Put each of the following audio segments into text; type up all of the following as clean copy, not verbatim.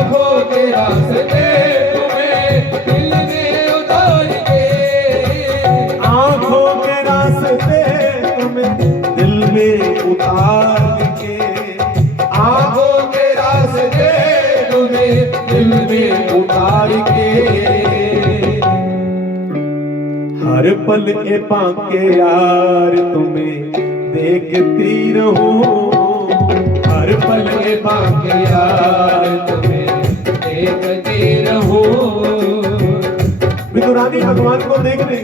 आंखों के रास्ते तुम्हें दिल में उतार के, आंखों के रास्ते तुम्हें दिल में उतार के, आंखों के रास्ते तुम्हें दिल में उतार के। हर पल ए पाके यार तुम्हें देखती रहूं, हर पल के बाके यार तुम्हें देखते रहो। विदुरानी भगवान को देख रहे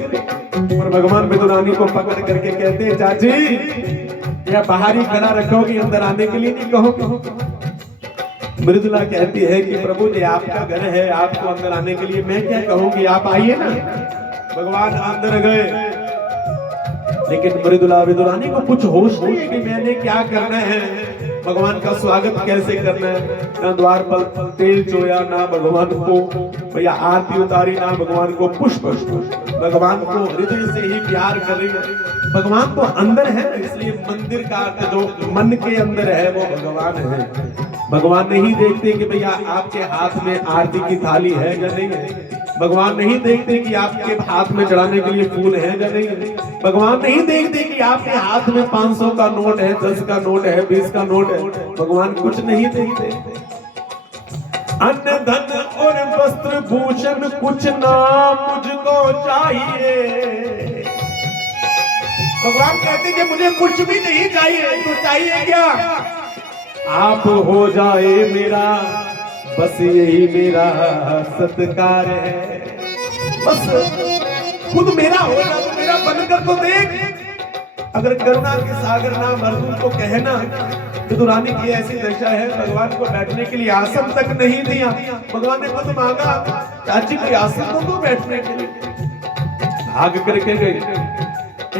और भगवान विदुरानी को पकड़ करके कहते हैं चाची या बाहर ही खड़ा रखोगी, अंदर आने के लिए नहीं कहोगे। मृदुला कहती है कि प्रभु जी आपका घर है, आपको अंदर आने के लिए मैं क्या कहूंगी, आप आइए ना। भगवान अंदर गए, लेकिन मृदुला विदुरानी को कुछ होश नहीं है कि मैंने क्या करना है, भगवान का स्वागत कैसे करना है। ना द्वार पर तेल चोया, ना भगवान को भैया आरती उतारी, ना भगवान को पुष्प, भगवान को हृदय से ही प्यार कर रही है। भगवान तो अंदर है, इसलिए मंदिर का अर्थ जो मन के अंदर है वो भगवान है। भगवान नहीं देखते कि भैया आपके हाथ में आरती की थाली है या नहीं है, भगवान नहीं देखते कि आपके हाथ में चढ़ाने के लिए फूल है या नहीं है, भगवान नहीं देखते कि आपके हाथ में 500 का नोट है, 10 का नोट है, 20 का नोट है, भगवान कुछ नहीं देखते। अन्न धन और वस्त्र भूषण कुछ ना मुझको चाहिए। भगवान कहते कि मुझे कुछ भी नहीं चाहिए, तो चाहिए क्या? आप हो जाए मेरा, बस यही मेरा सत्कार है। बस खुद मेरा हो जा, तो मेरा बनकर तो देख। अगर करुणा के सागर नाम अर्जुन को कहना, विदुरानी की ऐसी दशा है, भगवान को बैठने के लिए आसन तक नहीं दिया। भगवान ने खुद मांगा चाची कोई आसन तो बैठने के लिए। भाग करके गई,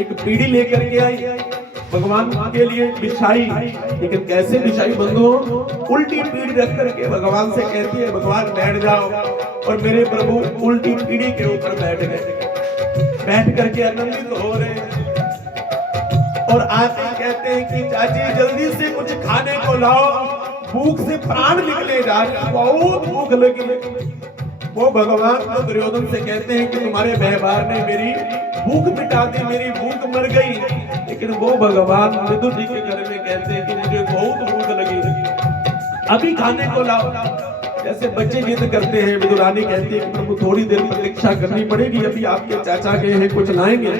एक पीढ़ी लेकर के आई, भगवान के लिए बिछाई, लेकिन कैसे बिछाई बंधुओं, उल्टी पीढ़ी रख करके भगवान से कहती है भगवान बैठ जाओ, और मेरे प्रभु उल्टी पीढ़ी के ऊपर बैठ गए। बैठ करके आनंदित हो रहे हैं और आते कहते हैं कि चाची जल्दी से कुछ खाने को लाओ, भूख से प्राण निकले जा रहे, बहुत भूख लगी। वो भगवान तो दुर्योधन से कहते हैं कि तुम्हारे व्यवहार ने मेरी भूख मिटा दी, मेरी भूख मर गई। लेकिन वो भगवान विदुर जी के घर में कहते हैं कि मुझे बहुत भूख लगी, अभी खाने को लाओ। जैसे बच्चे जिद करते हैं, विदुरानी कहती है कि प्रभु थोड़ी देर प्रतीक्षा करनी पड़ेगी, अभी आपके चाचा गए हैं कुछ लाएंगे।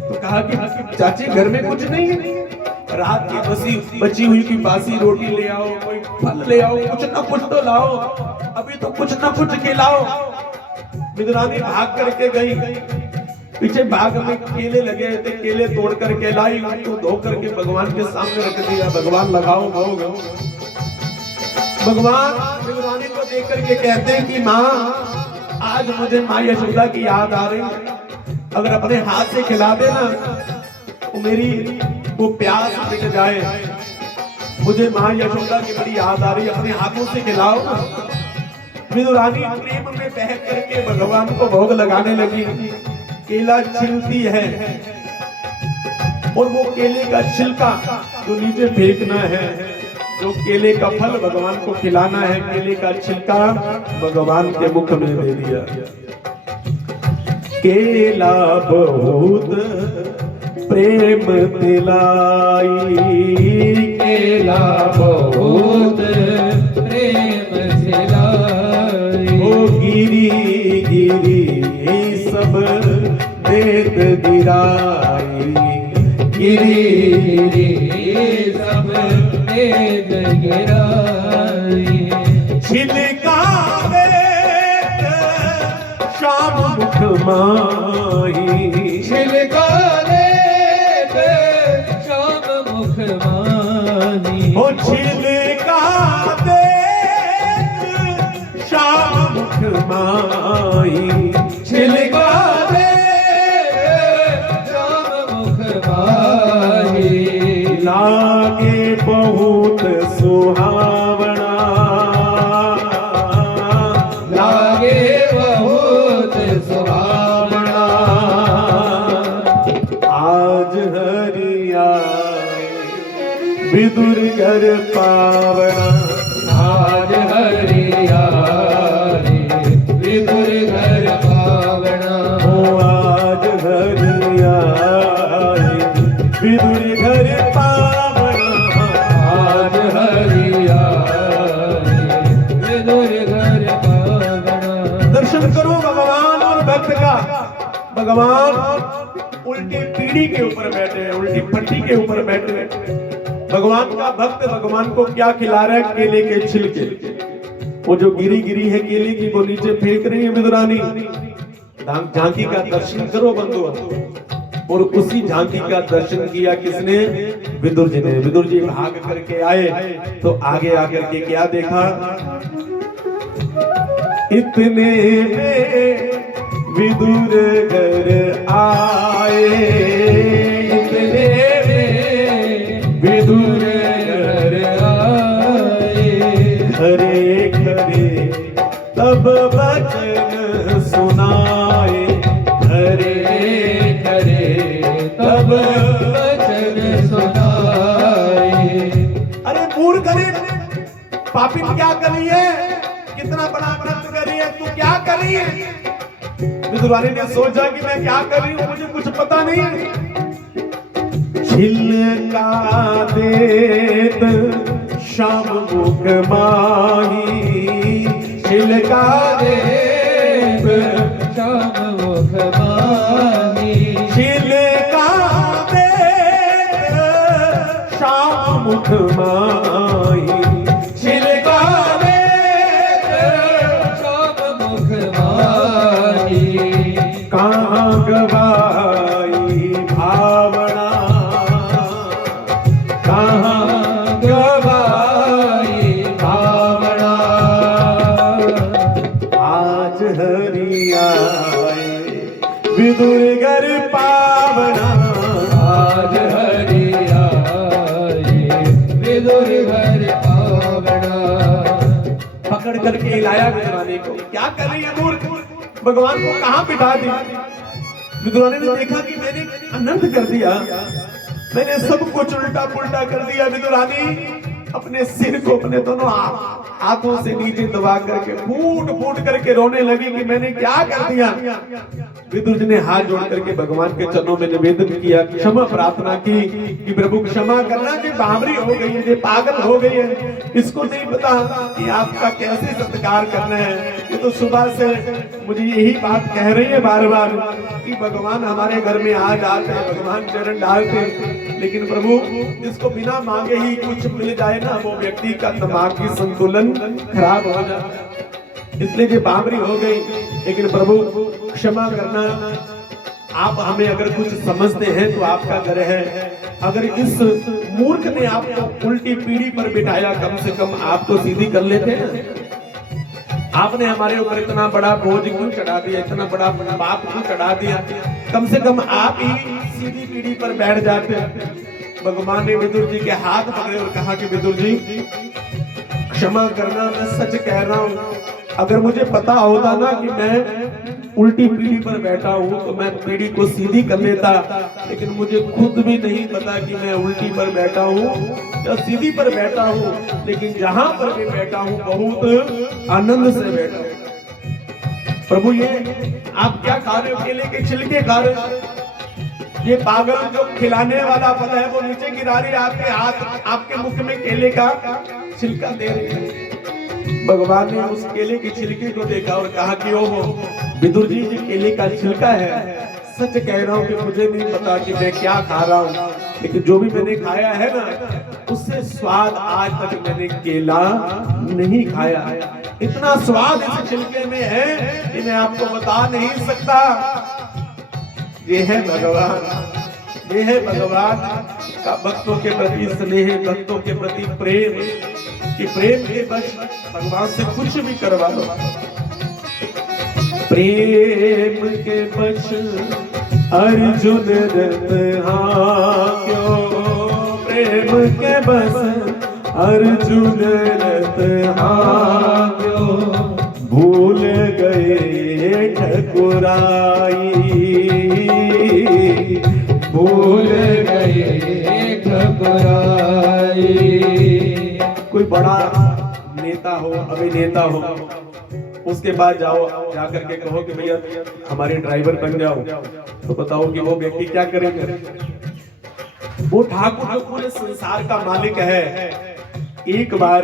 तो कहा कि चाची घर में कुछ नहीं है, रात की बची हुई की बासी रोटी ले आओ, कोई फल ले आओ, कुछ ना कुछ तो लाओ, अभी तो कुछ ना कुछ खिलाओ। विदुरानी भाग करके गई, पीछे बाग में केले लगे थे, केले तोड़ करके लाई, उनको धो करके भगवान के सामने रख दिया। भगवान लगाओ भोग। भगवान विदुरानी को देख करके कहते हैं कि माँ आज मुझे माँ यशोदा की याद आ रही है, अगर अपने हाथ से खिला देना तो मेरी वो प्यास मिट जाए। मुझे माँ यशोदा की बड़ी याद आ रही है, अपने हाथों से खिलाओ ना। विदुरानी प्रेम में बह करके भगवान को भोग लगाने लगी। केला छिलती है और वो केले का छिलका जो नीचे फेंकना है, जो केले का फल भगवान को खिलाना है, केले का छिलका भगवान के मुख में दे दिया। केला बहुत प्रेम दिलाई, केला बहुत प्रेम दिलाई, ओ गिरी गिरी सब देत गिराई, गिरी गिरी सब देत गिराई। छिलका देत श्याम मुख माही, छिलका देत श्याम मुख माही, ओ छिलका देत श्याम मुख माही, छिलका श्याम मुख माही। लागे बहुत सुहावना, लागे बहुत सुहावना, आज हरि आए विदुर घर पावना, आज हरि आए दर्शन करो भगवान और भक्त का। भगवान उल्टी पीढ़ी के ऊपर बैठे हैं, उल्टी पट्टी के ऊपर बैठे हैं। भगवान का भक्त भगवान को क्या खिला रहा है? केले के छिलके। वो जो गिरी गिरी है केले की वो नीचे फेंक रही है विदुरानी। झांकी का दर्शन करो बंधु। और उसी झांकी का दर्शन किया किसने? विदुर जी ने। विदुर जी भाग करके आए तो आगे आकर के क्या देखा? इतने में विदुर घर आए, इतने में विदुर घर आए, खरे खरे तब वचन सुनाए, खरे तब वचन सुनाए। अरे मूर्ख करे पापी क्या कर रही है? कितना बड़ा व्रत कर रही है तू, क्या कर रही है? विदुरानी ने सोचा कि मैं क्या कर रही हूँ, मुझे कुछ पता नहीं है। छिलका देत श्याम मुख माही, छिलका देत श्याम मुख माही, छिलका देत श्याम मुख माही, छिलका देत श्याम मुख माही। कहाँ गवाई भावना, कहाँ गवाई भावना, आज हरि आए विदुर घर पावना, आज हरि आए विदुर घर पावना। पकड़ करके लाया विदुरानी को। क्या कर रही है मूर्ख? भगवान को कहाँ बिठा दी? विदुरानी ने देखा कि मैंने अनर्थ कर दिया, मैंने सब कुछ उल्टा पुल्टा कर दिया। विदुरानी अपने सिर को अपने दोनों हाथों से नीचे दबा करके फूट फूट करके रोने लगी कि मैंने क्या कर दिया। विदुर जी ने हाथ जोड़ करके भगवान के चरणों में निवेदन किया, क्षमा प्रार्थना की कि प्रभु क्षमा करना, कि बावरी हो गई है, ये पागल हो गई है, इसको नहीं पता कि आपका कैसे सत्कार करना है। ये तो सुबह से मुझे यही बात कह रही है बार बार कि भगवान हमारे घर में आ जाते हैं, भगवान चरण डालते, लेकिन प्रभु जिसको बिना मांगे ही कुछ मिल जाए ना, वो व्यक्ति का दिमागी संतुलन खराब हो जाता है। इसलिए ये बावरी हो गई। लेकिन प्रभु क्षमा करना, आप हमें अगर कुछ समझते हैं तो आपका घर है। अगर इस मूर्ख ने आपको उल्टी पीढ़ी पर बिठाया, कम से कम आप तो सीधी कर लेते हैं। आपने हमारे ऊपर इतना बड़ा बोझ क्यों चढ़ा दिया, इतना बड़ा पाप क्यों चढ़ा दिया? कम से कम आप ही सीधी पीढ़ी पर बैठ जाते। भगवान ने विदुर जी के हाथ पकड़े और कहा कि विदुर जी क्षमा करना, मैं सच कह रहा हूँ, अगर मुझे पता होता ना कि मैं उल्टी पीढ़ी पर बैठा हूँ तो मैं पीढ़ी को सीधी कर लेता, लेकिन मुझे खुद भी नहीं पता कि मैं उल्टी पर बैठा हूँ या सीधी पर बैठा हूँ, लेकिन जहां पर भी बैठा हूँ बहुत आनंद से बैठा हूँ। प्रभु ये आप क्या खा रहे हो? केले के छिलके खा रहे हो? ये पागल जो खिलाने वाला पता है वो नीचे गिरा रही है आपके हाथ, आपके मुख में केले का छिलका दे रही है। भगवान ने उस केले के छिलके को देखा और कहा कि ओहो विदुर जी, ये केले का छिलका है। सच कह रहा हूँ कि मुझे नहीं पता कि मैं क्या खा रहा हूँ, लेकिन जो भी मैंने खाया है ना, उससे स्वाद आज तक मैंने केला नहीं खाया। इतना स्वाद इस छिलके में है कि मैं आपको बता नहीं सकता। ये है भगवान, ये है भगवान का भक्तों के प्रति स्नेह, भक्तों के प्रति प्रेम, कि प्रेम के बस भगवान से कुछ भी करवा लो। प्रेम के बस अर्जुन रत्हा क्यों, प्रेम के बस अर्जुन रत्हा क्यों, भूल गए ठकुराई, भूल गए ठकुराई। कोई बड़ा नेता हो, अभिनेता हो, उसके बाद जाओ जाकर के कहो कि भैया हमारे ड्राइवर बन जाओ, तो बताओ कि वो व्यक्ति क्या करेंगे? वो ठाकुर जो पूरे संसार का मालिक है, एक बार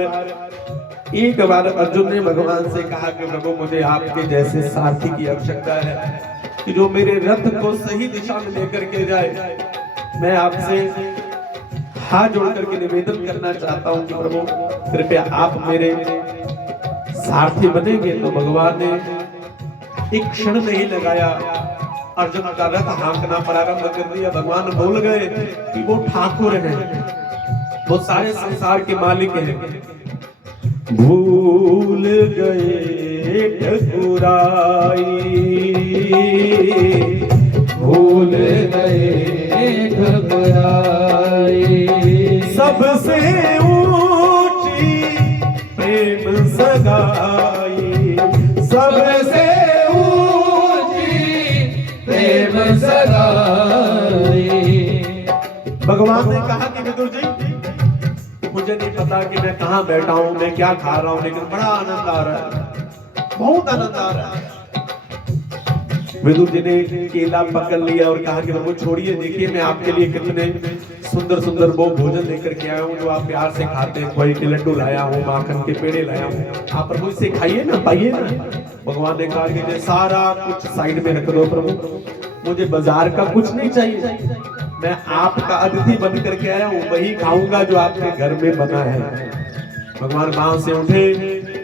एक बार अर्जुन ने भगवान से कहा कि प्रभु मुझे आपके जैसे सारथी की आवश्यकता है कि जो मेरे रथ को सही दिशा में लेकर के जाए। मैं आपसे हाथ जोड़ करके निवेदन करना चाहता हूं कि प्रभु कृपया आप मेरे सारथी बनेंगे। तो भगवान ने एक क्षण नहीं लगाया, अर्जुन का रथ हाँकना प्रारंभ कर दिया। भगवान भूल गए कि वो ठाकुर हैं, वो सारे संसार के मालिक हैं। भूल गए ठकुराई, भूल गए ठकुराई, सबसे ऊंची प्रेम सगाई, सबसे ऊंची प्रेम सगाई। भगवान ने कहा कि विदुर जी मुझे नहीं पता कि मैं कहाँ बैठा हूँ, मैं क्या खा रहा हूँ, लेकिन बड़ा आनंद आ रहा है, बहुत आनंद आ रहा है। विदुर जी ने केला पकड़ लिया और कहा कि प्रभु छोड़िए, देखिए मैं आपके लिए कितने सुंदर सुंदर वो भोजन लेकर के आया हूँ जो आप प्यार से खाते हैं। खोए के लड्डू लाया हूँ, माखन के पेड़े लाया हूँ, आप प्रभु इसे खाइए ना, पाइए ना। भगवान ने कहा कि सारा कुछ साइड में रख दो प्रभु, मुझे बाजार का कुछ नहीं चाहिए, मैं आपका अतिथि बन करके आया हूँ, वही खाऊंगा जो आपके घर में बना है। भगवान वहां से उठे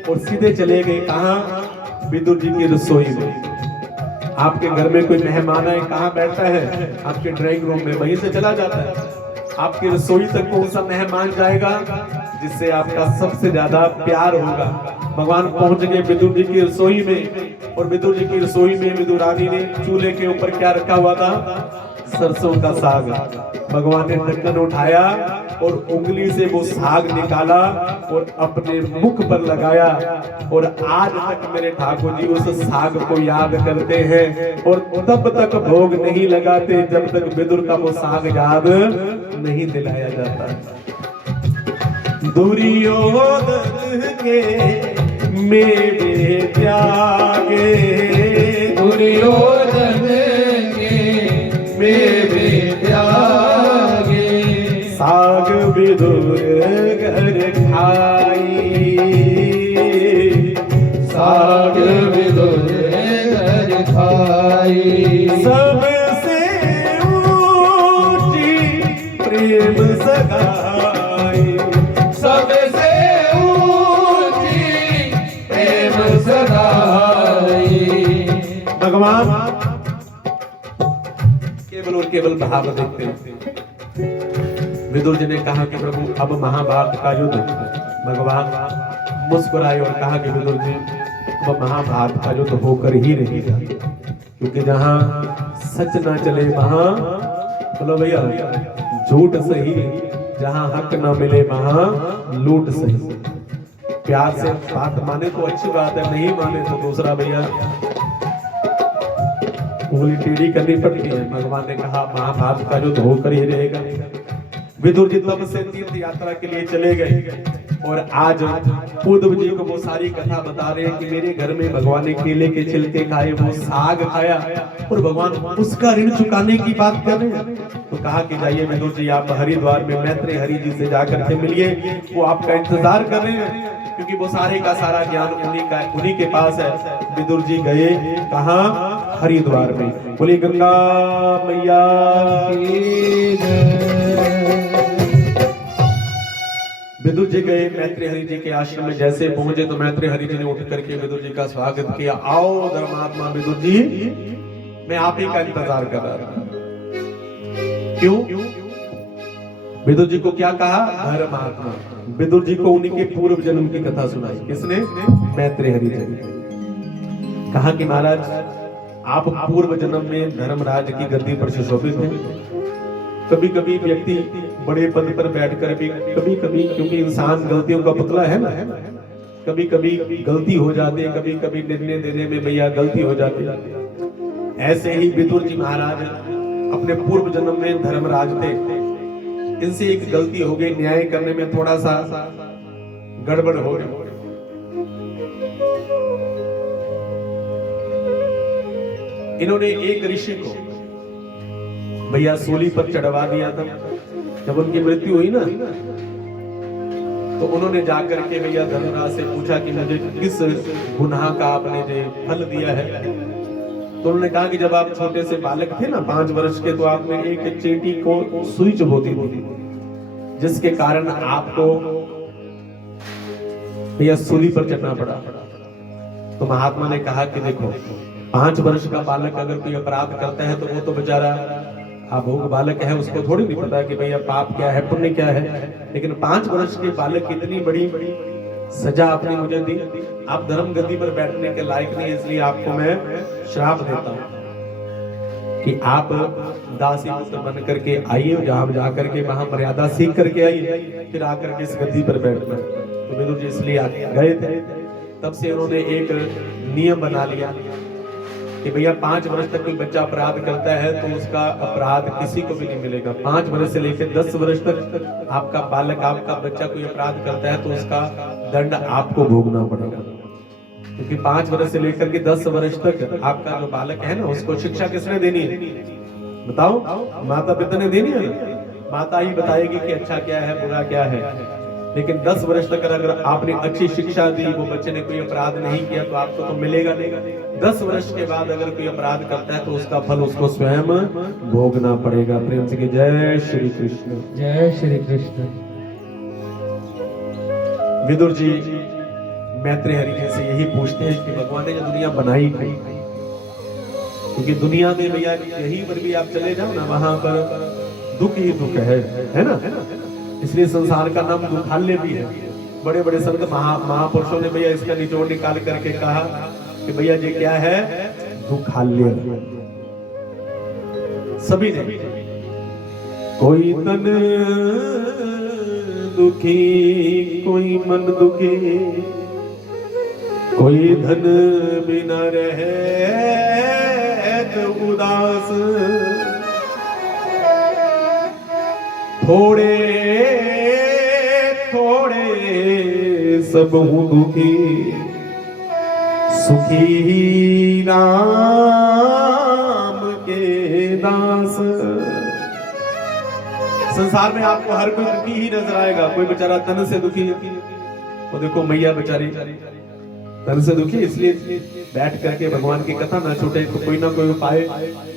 और सीधे चले गए कहाँ? विदुर जी की रसोई में। आपके घर में कोई मेहमान आए, कहाँ बैठता है? आपके ड्राइंग रूम में, वहीं से चला जाता है। आपकी रसोई तक कौन सा मेहमान जाएगा जिससे आपका सबसे ज्यादा प्यार होगा? भगवान पहुंच गए विदुर जी की रसोई में, और विदुर जी की रसोई में विदुर रानी ने चूल्हे के ऊपर क्या रखा हुआ था? सरसों का साग। भगवान ने ढक्कन उठाया और उंगली से वो साग निकाला और अपने मुख पर लगाया, और आज तक मेरे ठाकुर जी उस साग को याद करते हैं और तब तक भोग नहीं लगाते जब तक विदुर का वो साग याद नहीं दिलाया जाता। दुर्योधन के मेरे त्यागे, दुर्योधन के मेरे त्यागे, साग विदुर घर खाई, साग विदुर घर खाई, सबसे ऊंची प्रेम सगाई, सबसे ऊंची प्रेम सगाई। भगवान केवल और केवल भाव देखते हैं। विदुर जी ने कहा कि प्रभु अब महाभारत का युद्ध। भगवान मुस्कुराए और कहा कि विदुर जी अब महाभारत का युद्ध होकर ही रहेगा, क्योंकि जहां सच ना चले वहां, बोलो भैया, झूठ सही, जहां हक ना मिले वहां लूट सही। प्यार से बात माने तो अच्छी बात है, नहीं माने तो दूसरा भैया उंगली टेढ़ी करनी पड़ती है। भगवान ने कहा महाभारत का युद्ध होकर ही रहेगा। विदुर जी तब से तीर्थ यात्रा के लिए चले गए, और आज उद्धव जी को वो सारी कथा बता रहे हैं कि मेरे घर में भगवान ने केले के छिलके खाए, वो साग खाया, और भगवान उसका ऋण चुकाने की बात कर रहे हैं। तो कहा कि जाइए विदुर जी, आप हरिद्वार में मैत्रेय हरि जी से जाकर के मिलिए, वो आपका इंतजार कर रहे हैं, क्योंकि वो सारे का सारा ज्ञान उन्हीं के पास है। विदुर जी गए कहाँ? हरिद्वार में। बोली गंगा मैया की जय। विदुर जी गए मैत्रेय हरि जी के आश्रम में। जैसे पहुंचे तो मैत्रेय हरि जी ने उठ करके विदुर जी का स्वागत किया। आओ धर्मात्मा विदुर जी, मैं आप ही का इंतजार कर रहा था। क्यों? विदुर जी को क्या कहा? धर्मात्मा। विदुर जी को उनके पूर्व जन्म की कथा सुनाई। किसने? मैत्रेय हरि जी। कहा कि महाराज आप पूर्व जन्म में धर्मराज की गद्दी पर सुशोभित हैं। कभी कभी व्यक्ति बड़े पद पर बैठकर भी कभी कभी, क्योंकि इंसान गलतियों का पुतला है ना, कभी कभी गलती हो जाती है, कभी कभी निर्णय देने में भैया गलती हो जाती है। ऐसे ही विदुर जी महाराज अपने पूर्व जन्म में धर्मराज थे। इनसे एक गलती हो गई, न्याय करने में थोड़ा सा गड़बड़ हो गई। इन्होंने एक ऋषि को भैया सूली पर चढ़वा दिया था। जब उनकी मृत्यु हुई ना, तो उन्होंने जाकर के भैया धर्मराज से पूछा कि मुझे किस गुनाह का आपने जो फल दिया है। तो उन्होंने कहा कि जब आप छोटे से बालक थे ना 5 वर्ष के, तो आपने एक चींटी को सुई चुभोती थी, जिसके कारण आपको भैया सूली पर चढ़ना पड़ा। तो महात्मा ने कहा कि देखो 5 वर्ष का बालक अगर कोई अपराध करता है तो वो तो बेचारा अभोग बालक है, उसको थोड़ी नहीं पता कि भैया पाप क्या है पुण्य क्या है। लेकिन 5 वर्ष के बालक की इतनी बड़ी सजा आपने मुझे दी, आप धर्म गद्दी पर बैठने के लायक नहीं, इसलिए आपको मैं श्राप देता हूं कि आप दासी पुत्र बन करके आइए, जहां जाकर के वहां मर्यादा सीख करके आइए, फिर आकर के इस गद्दी पर बैठना। तो विदुर जी इसलिए गए थे। तब से उन्होंने एक नियम बना लिया कि भैया 5 वर्ष तक कोई बच्चा अपराध करता है तो उसका अपराध किसी को भी नहीं मिलेगा। 5 वर्ष से लेकर 10 वर्ष तक आपका बालक, आपका बच्चा कोई अपराध करता है तो उसका दंड आपको भोगना पड़ेगा। क्योंकि 5 वर्ष से लेकर के 10 वर्ष तक आपका जो बालक है ना, उसको शिक्षा किसने देनी है बताओ? माता पिता ने देनी है ना। माता ही बताएगी कि अच्छा क्या है बुरा क्या है। लेकिन 10 वर्ष तक अगर आपने अच्छी शिक्षा दी, वो बच्चे ने कोई अपराध नहीं किया, तो आपको तो मिलेगा नहीं। 10 वर्ष के बाद अगर कोई अपराध करता है तो उसका फल उसको स्वयं भोगना पड़ेगा। प्रेम से जय श्री कृष्ण, जय श्री कृष्ण। विदुर जी मैत्रेय हरि जी से यही पूछते हैं कि भगवान ने जो दुनिया बनाई है, क्योंकि दुनिया में भैया यहीं पर भी आप चले जाओ ना, वहां पर दुख ही दुख है ना। इसलिए संसार का नाम दुखाल्य भी है। बड़े बड़े संत महापुरुषों ने भैया इसका निचोड़ निकाल करके कहा कि भैया ये क्या है? दुखाल्य। सभी ने कोई तन दुखी, कोई मन दुखी, कोई धन बिना रहे तो उदास, थोड़े थोड़े सब हूँ दुखी, सुखी राम के दास। संसार में आपको हर कोई दुखी ही नजर आएगा। कोई बेचारा तन से दुखी है, वो देखो मैया बेचारी तन से दुखी, इसलिए बैठ करके भगवान की कथा ना छूटे, तो कोई ना कोई उपाय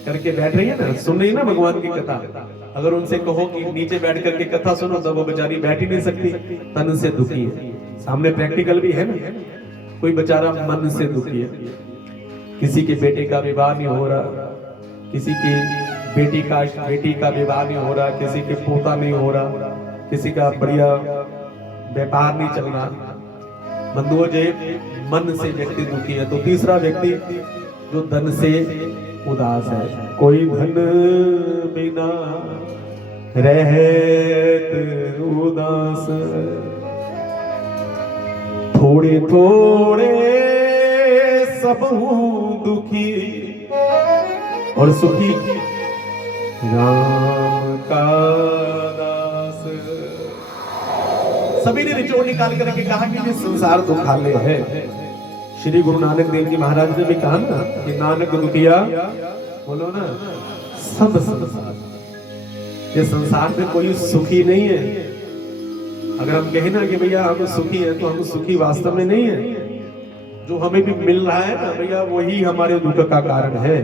करके बैठ रही है ना, सुन रही है ना भगवान की कथा। अगर उनसे कहो कि नीचे बैठ करके कथा सुनो, तो वो बेचारी बैठ ही नहीं सकती, तन से दुखी है। सामने प्रैक्टिकल भी है ना, कोई बेचारा मन से दुखी है। किसी के बेटे का विवाह नहीं हो रहा, किसी की बेटी का विवाह नहीं हो रहा, किसी के पोता नहीं हो रहा, किसी का बढ़िया व्यापार नहीं चल रहा। बंधुओं जी मन से व्यक्ति दुखी है। तो तीसरा व्यक्ति जो धन से उदास है, कोई धन बिना रहत उदास, थोड़े थोड़े सब हूँ दुखी और सुखी राम का दास। सभी ने निचोड़ निकाल करके कहा कि ये संसार दुखालय है। श्री गुरु नानक देव जी महाराज ने भी कहा ना कि नानक दुखिया, बोलो ना, सब संसार। ये संसार में कोई सुखी नहीं है। अगर हम कहें ना कि भैया हम सुखी हैं, तो हम सुखी वास्तव में नहीं है। जो हमें भी मिल रहा है ना भैया, वही हमारे दुख का कारण है।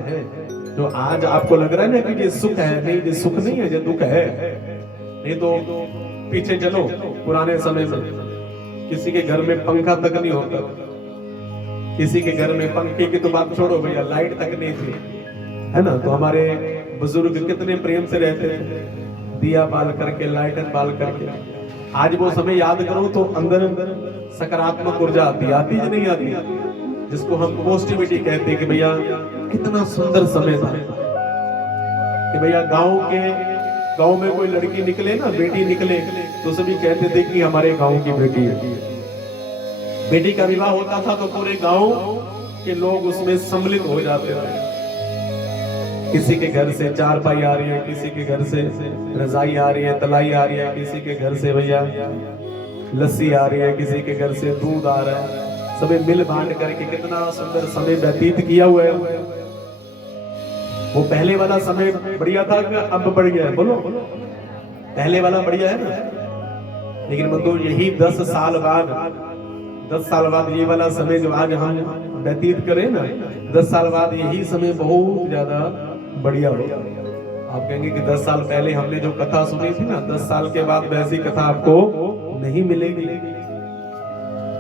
जो आज आपको लग रहा है ना कि ये सुख है, नहीं ये सुख नहीं है, ये दुख है। नहीं तो पीछे चलो, पुराने समय में किसी के घर में पंखा तक नहीं होता, किसी के घर में पंखे की तो बात छोड़ो भैया, लाइट तक नहीं थी, है ना। तो हमारे बुजुर्ग कितने प्रेम से रहते थे, दिया बाल करके, लाइटन बाल करके। आज वो समय याद करो तो अंदर सकारात्मक ऊर्जा आती है नहीं आती, जिसको हम पॉजिटिविटी कहते हैं कि भैया कितना सुंदर समय था। कि भैया गांव में कोई लड़की निकले ना, बेटी निकले, तो सभी कहते थे कि हमारे गांव की बेटी है। बेटी का विवाह होता था तो पूरे गांव के लोग उसमें सम्मिलित हो जाते थे। किसी के घर से चारपाई आ रही है, किसी के घर से रजाई आ रही है, तलाई आ रही है, किसी के घर से भैया लस्सी आ रही है, किसी के घर से दूध आ रहा है। सभी मिल बांट करके कितना सुंदर समय व्यतीत किया हुआ है। वो पहले वाला समय बढ़िया था कि अब बढ़ गया है? बोलो, पहले वाला बढ़िया है ना। लेकिन बंधु यही 10 साल बाद, 10 साल बाद ये वाला समय जो आज हम व्यतीत करें ना, 10 साल बाद यही समय बहुत ज्यादा बढ़िया होगा। आप कहेंगे कि 10 साल पहले हमने जो कथा सुनी थी ना, 10 साल के बाद वैसी कथा आपको नहीं मिलेगी।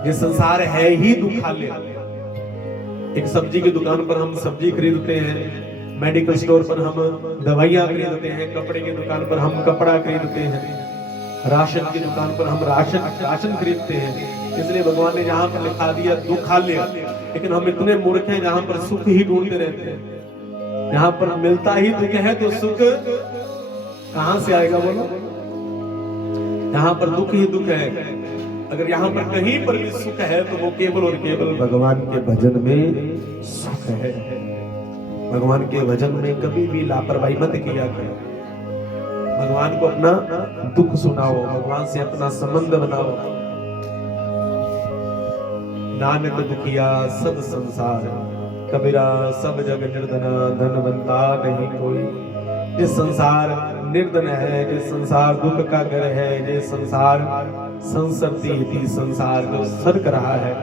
ये संसार है ही दुखालय। एक सब्जी की दुकान पर हम सब्जी खरीदते हैं, मेडिकल स्टोर पर हम दवाइयां खरीदते हैं, कपड़े की दुकान पर हम कपड़ा खरीदते हैं, राशन की दुकान पर हम राशन खरीदते हैं। इसलिए भगवान ने यहाँ पर लिखा दिया दुखालय। लेकिन हम इतने मूर्ख हैं जहाँ पर सुख ही ढूंढते रहते हैं। यहाँ पर मिलता ही दुख है तो सुख कहां से आएगा बोलो? यहाँ पर दुख ही दुख है। अगर यहाँ पर कहीं पर भी सुख है तो वो केवल और केवल भगवान के भजन में सुख है। भगवान के भजन में कभी भी लापरवाही मत किया करो। भगवान को अपना दुख सुनाओ, भगवान से अपना संबंध बनाओ। नानक दुखिया सब संसार, कबीरा सब जग निर्धना, धनवंता नहीं कोई। जिस संसार निर्धन है, जिस संसार दुख का घर है, जिस संसार संसरती थी, संसार जो सरक रहा है,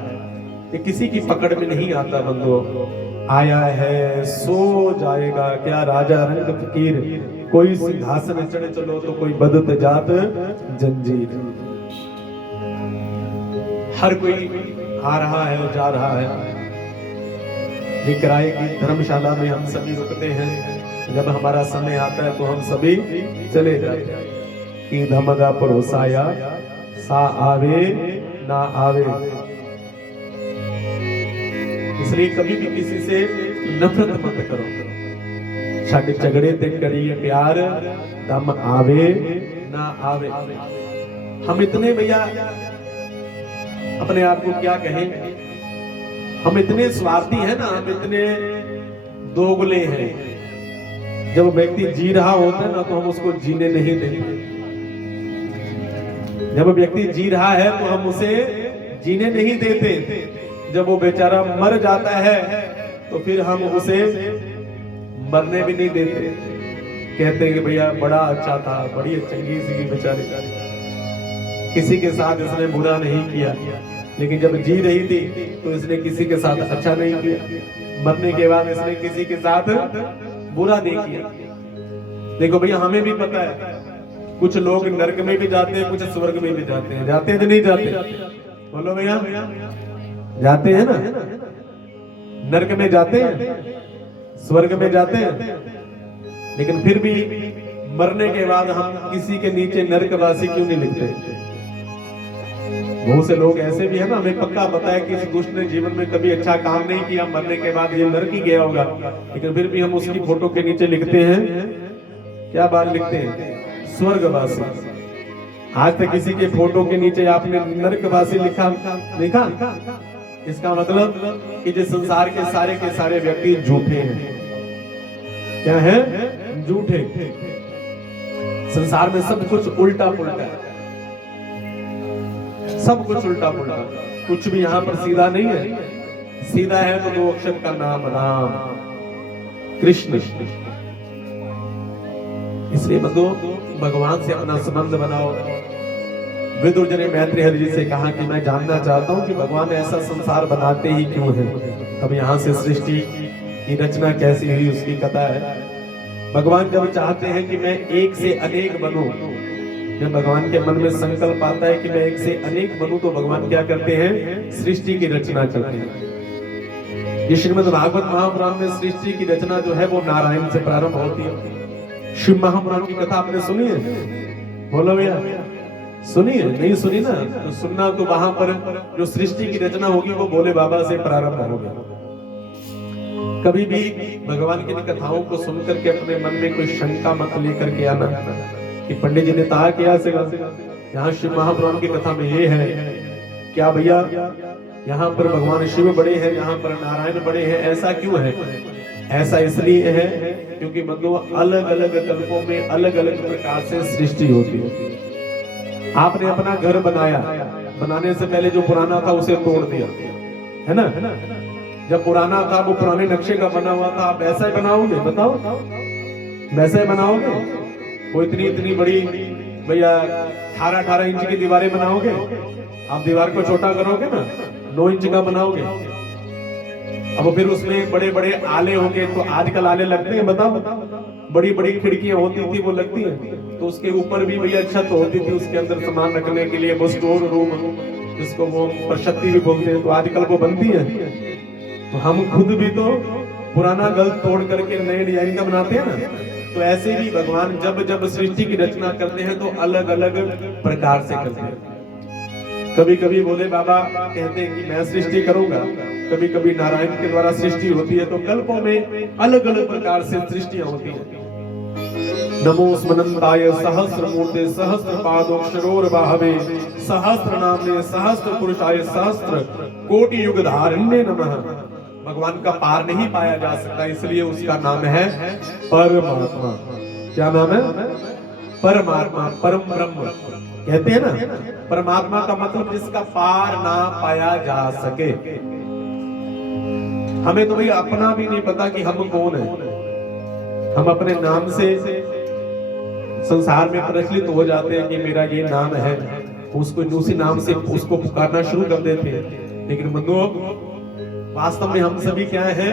ये किसी की पकड़ में नहीं आता बंधु। आया है सो जाएगा। क्या राजा रंग फकीर, कोई सिंहासन चढ़े चलो तो कोई बदत जात जंजीर। हर कोई आ रहा है और जा रहा है। ये किराए की धर्मशाला में हम सभी रुकते हैं। जब हमारा समय आता है तो हम सभी चले जाते हैं। कि धमदा परोसाया सा आवे ना आवे। इसलिए कभी भी किसी से नफरत मत करो। छड़ झगड़े ते करिए प्यार, दम आवे ना आवे। हम इतने भैया अपने आप को क्या कहें, हम इतने स्वार्थी हैं ना, हम इतने दोगले हैं। जब व्यक्ति जी रहा होता है ना तो हम उसको जीने नहीं देते। जब व्यक्ति जी रहा है तो हम उसे जीने नहीं देते। जब वो बेचारा मर जाता है तो फिर हम उसे मरने भी नहीं देते। कहते हैं कि भैया बड़ा अच्छा था, बड़ी चंगी सी बेचारी, किसी के साथ इसने बुरा नहीं किया। लेकिन जब जी रही थी तो इसने किसी के साथ अच्छा नहीं किया। मरने के बाद इसने किसी के साथ बुरा नहीं किया। देखो भैया हमें भी पता है, कुछ लोग नरक में भी जाते हैं, कुछ स्वर्ग में भी जाते हैं। जाते हैं कि नहीं जाते? बोलो भैया, जाते हैं ना? नरक में जाते हैं, स्वर्ग में जाते हैं। लेकिन फिर भी मरने के बाद हम किसी के नीचे नरकवासी क्यों नहीं लिखते? बहुत से लोग ऐसे भी है ना, हमें पक्का पता है कि इस दुष्ट ने जीवन में कभी अच्छा काम नहीं किया, मरने के बाद ये नरक ही गया होगा। लेकिन फिर भी हम उसकी फोटो के नीचे लिखते हैं, क्या बात लिखते हैं? स्वर्गवासी। आज तक किसी के फोटो के नीचे आपने नरकवासी लिखा देखा? इसका मतलब कि जो संसार के सारे व्यक्ति झूठे हैं। क्या है? झूठे। संसार में सब कुछ उल्टा पुल्टा है, सब कुछ उल्टा पुल्टा। कुछ भी यहाँ पर सीधा नहीं है। सीधा है तो 2 अक्षर का नाम राम, कृष्ण। इसलिए बंधु भगवान से अपना संबंध बनाओ। विदुर जी ने मैत्री हरि जी से कहा कि मैं जानना चाहता हूँ कि भगवान ऐसा संसार बनाते ही क्यों है। अब यहाँ से सृष्टि की रचना कैसी हुई उसकी कथा है। भगवान जब चाहते हैं कि मैं एक से अनेक बनूं, जब भगवान के मन में संकल्प आता है कि मैं एक से अनेक बनूं, तो भगवान क्या करते हैं? सृष्टि की रचना करते हैं। ये श्रीमद् भागवत महापुराण में सृष्टि की रचना जो है वो नारायण से प्रारंभ होती है। शिव महापुराण की कथा आपने सुनी है? बोलो भैया, सुनी है? नहीं सुनी ना तो सुनना। तो वहां पर जो सृष्टि की रचना होगी वो भोले बाबा से प्रारंभ होगी। कभी भी भगवान की कथाओं को सुनकर के अपने मन में कोई शंका मत लेकर के आना कि पंडित जी ने कहा क्या से यहाँ शिव महापुराण की कथा में ये है क्या भैया, यहाँ पर भगवान शिव बड़े हैं, यहाँ पर नारायण बड़े हैं, ऐसा क्यों है? ऐसा इसलिए है क्योंकि मतलब अलग अलग कल्पों में अलग अलग प्रकार से सृष्टि होती है। आपने अपना घर बनाया, बनाने से पहले जो पुराना था उसे तोड़ दिया, है ना? जब पुराना था वो पुराने नक्शे का बना हुआ था, आप ऐसा ही बनाओगे? बताओ, वैसा ही बनाओगे? वो इतनी बड़ी भैया 18 इंच की दीवारें बनाओगे, आप दीवार को छोटा करोगे ना, 9 इंच का बनाओगे, अब फिर उसमें बड़े बड़े आले होंगे। तो आजकल आले लगते हैं बताओ, बड़ी बड़ी खिड़कियां होती थी वो लगती हैं, तो उसके ऊपर भी भैया छत होती थी, उसके अंदर सामान रखने के लिए वो स्टोर रूम, जिसको वो प्रशक्ति भी बोलते हैं, तो आजकल वो बनती है। तो हम खुद भी तो पुराना गल तोड़ करके नए डिजाइन का बनाते हैं ना, तो ऐसे भी भगवान जब जब सृष्टि की रचना करते हैं तो अलग अलग प्रकार से करते हैं। कभी कभी भोले बाबा कहते हैं कि मैं सृष्टि करूंगा, कभी कभी नारायण के द्वारा सृष्टि होती है, तो कल्पों में अलग अलग प्रकार से सृष्टियां होती हैं। नमो स्मनंताय सहस्र मूर्ते सहस्र पादोक्षरोर बाहवे सहस्र नामे सहस्र पुरुषाय सहस्र कोटि युग धारण्य नमः। भगवान का पार नहीं पाया जा सकता, इसलिए उसका नाम है परमात्मा। क्या नाम है? परमात्मा, परम ब्रह्म कहते हैं ना। परमात्मा का मतलब जिसका पार ना पाया जा सके। हमें तो भाई अपना भी नहीं पता कि हम कौन है। हम अपने नाम से संसार में प्रचलित हो जाते हैं कि मेरा ये नाम है, उसको उसी नाम से उसको पुकारना शुरू कर देते हैं। लेकिन बंधुओं, वास्तव में हम सभी क्या है?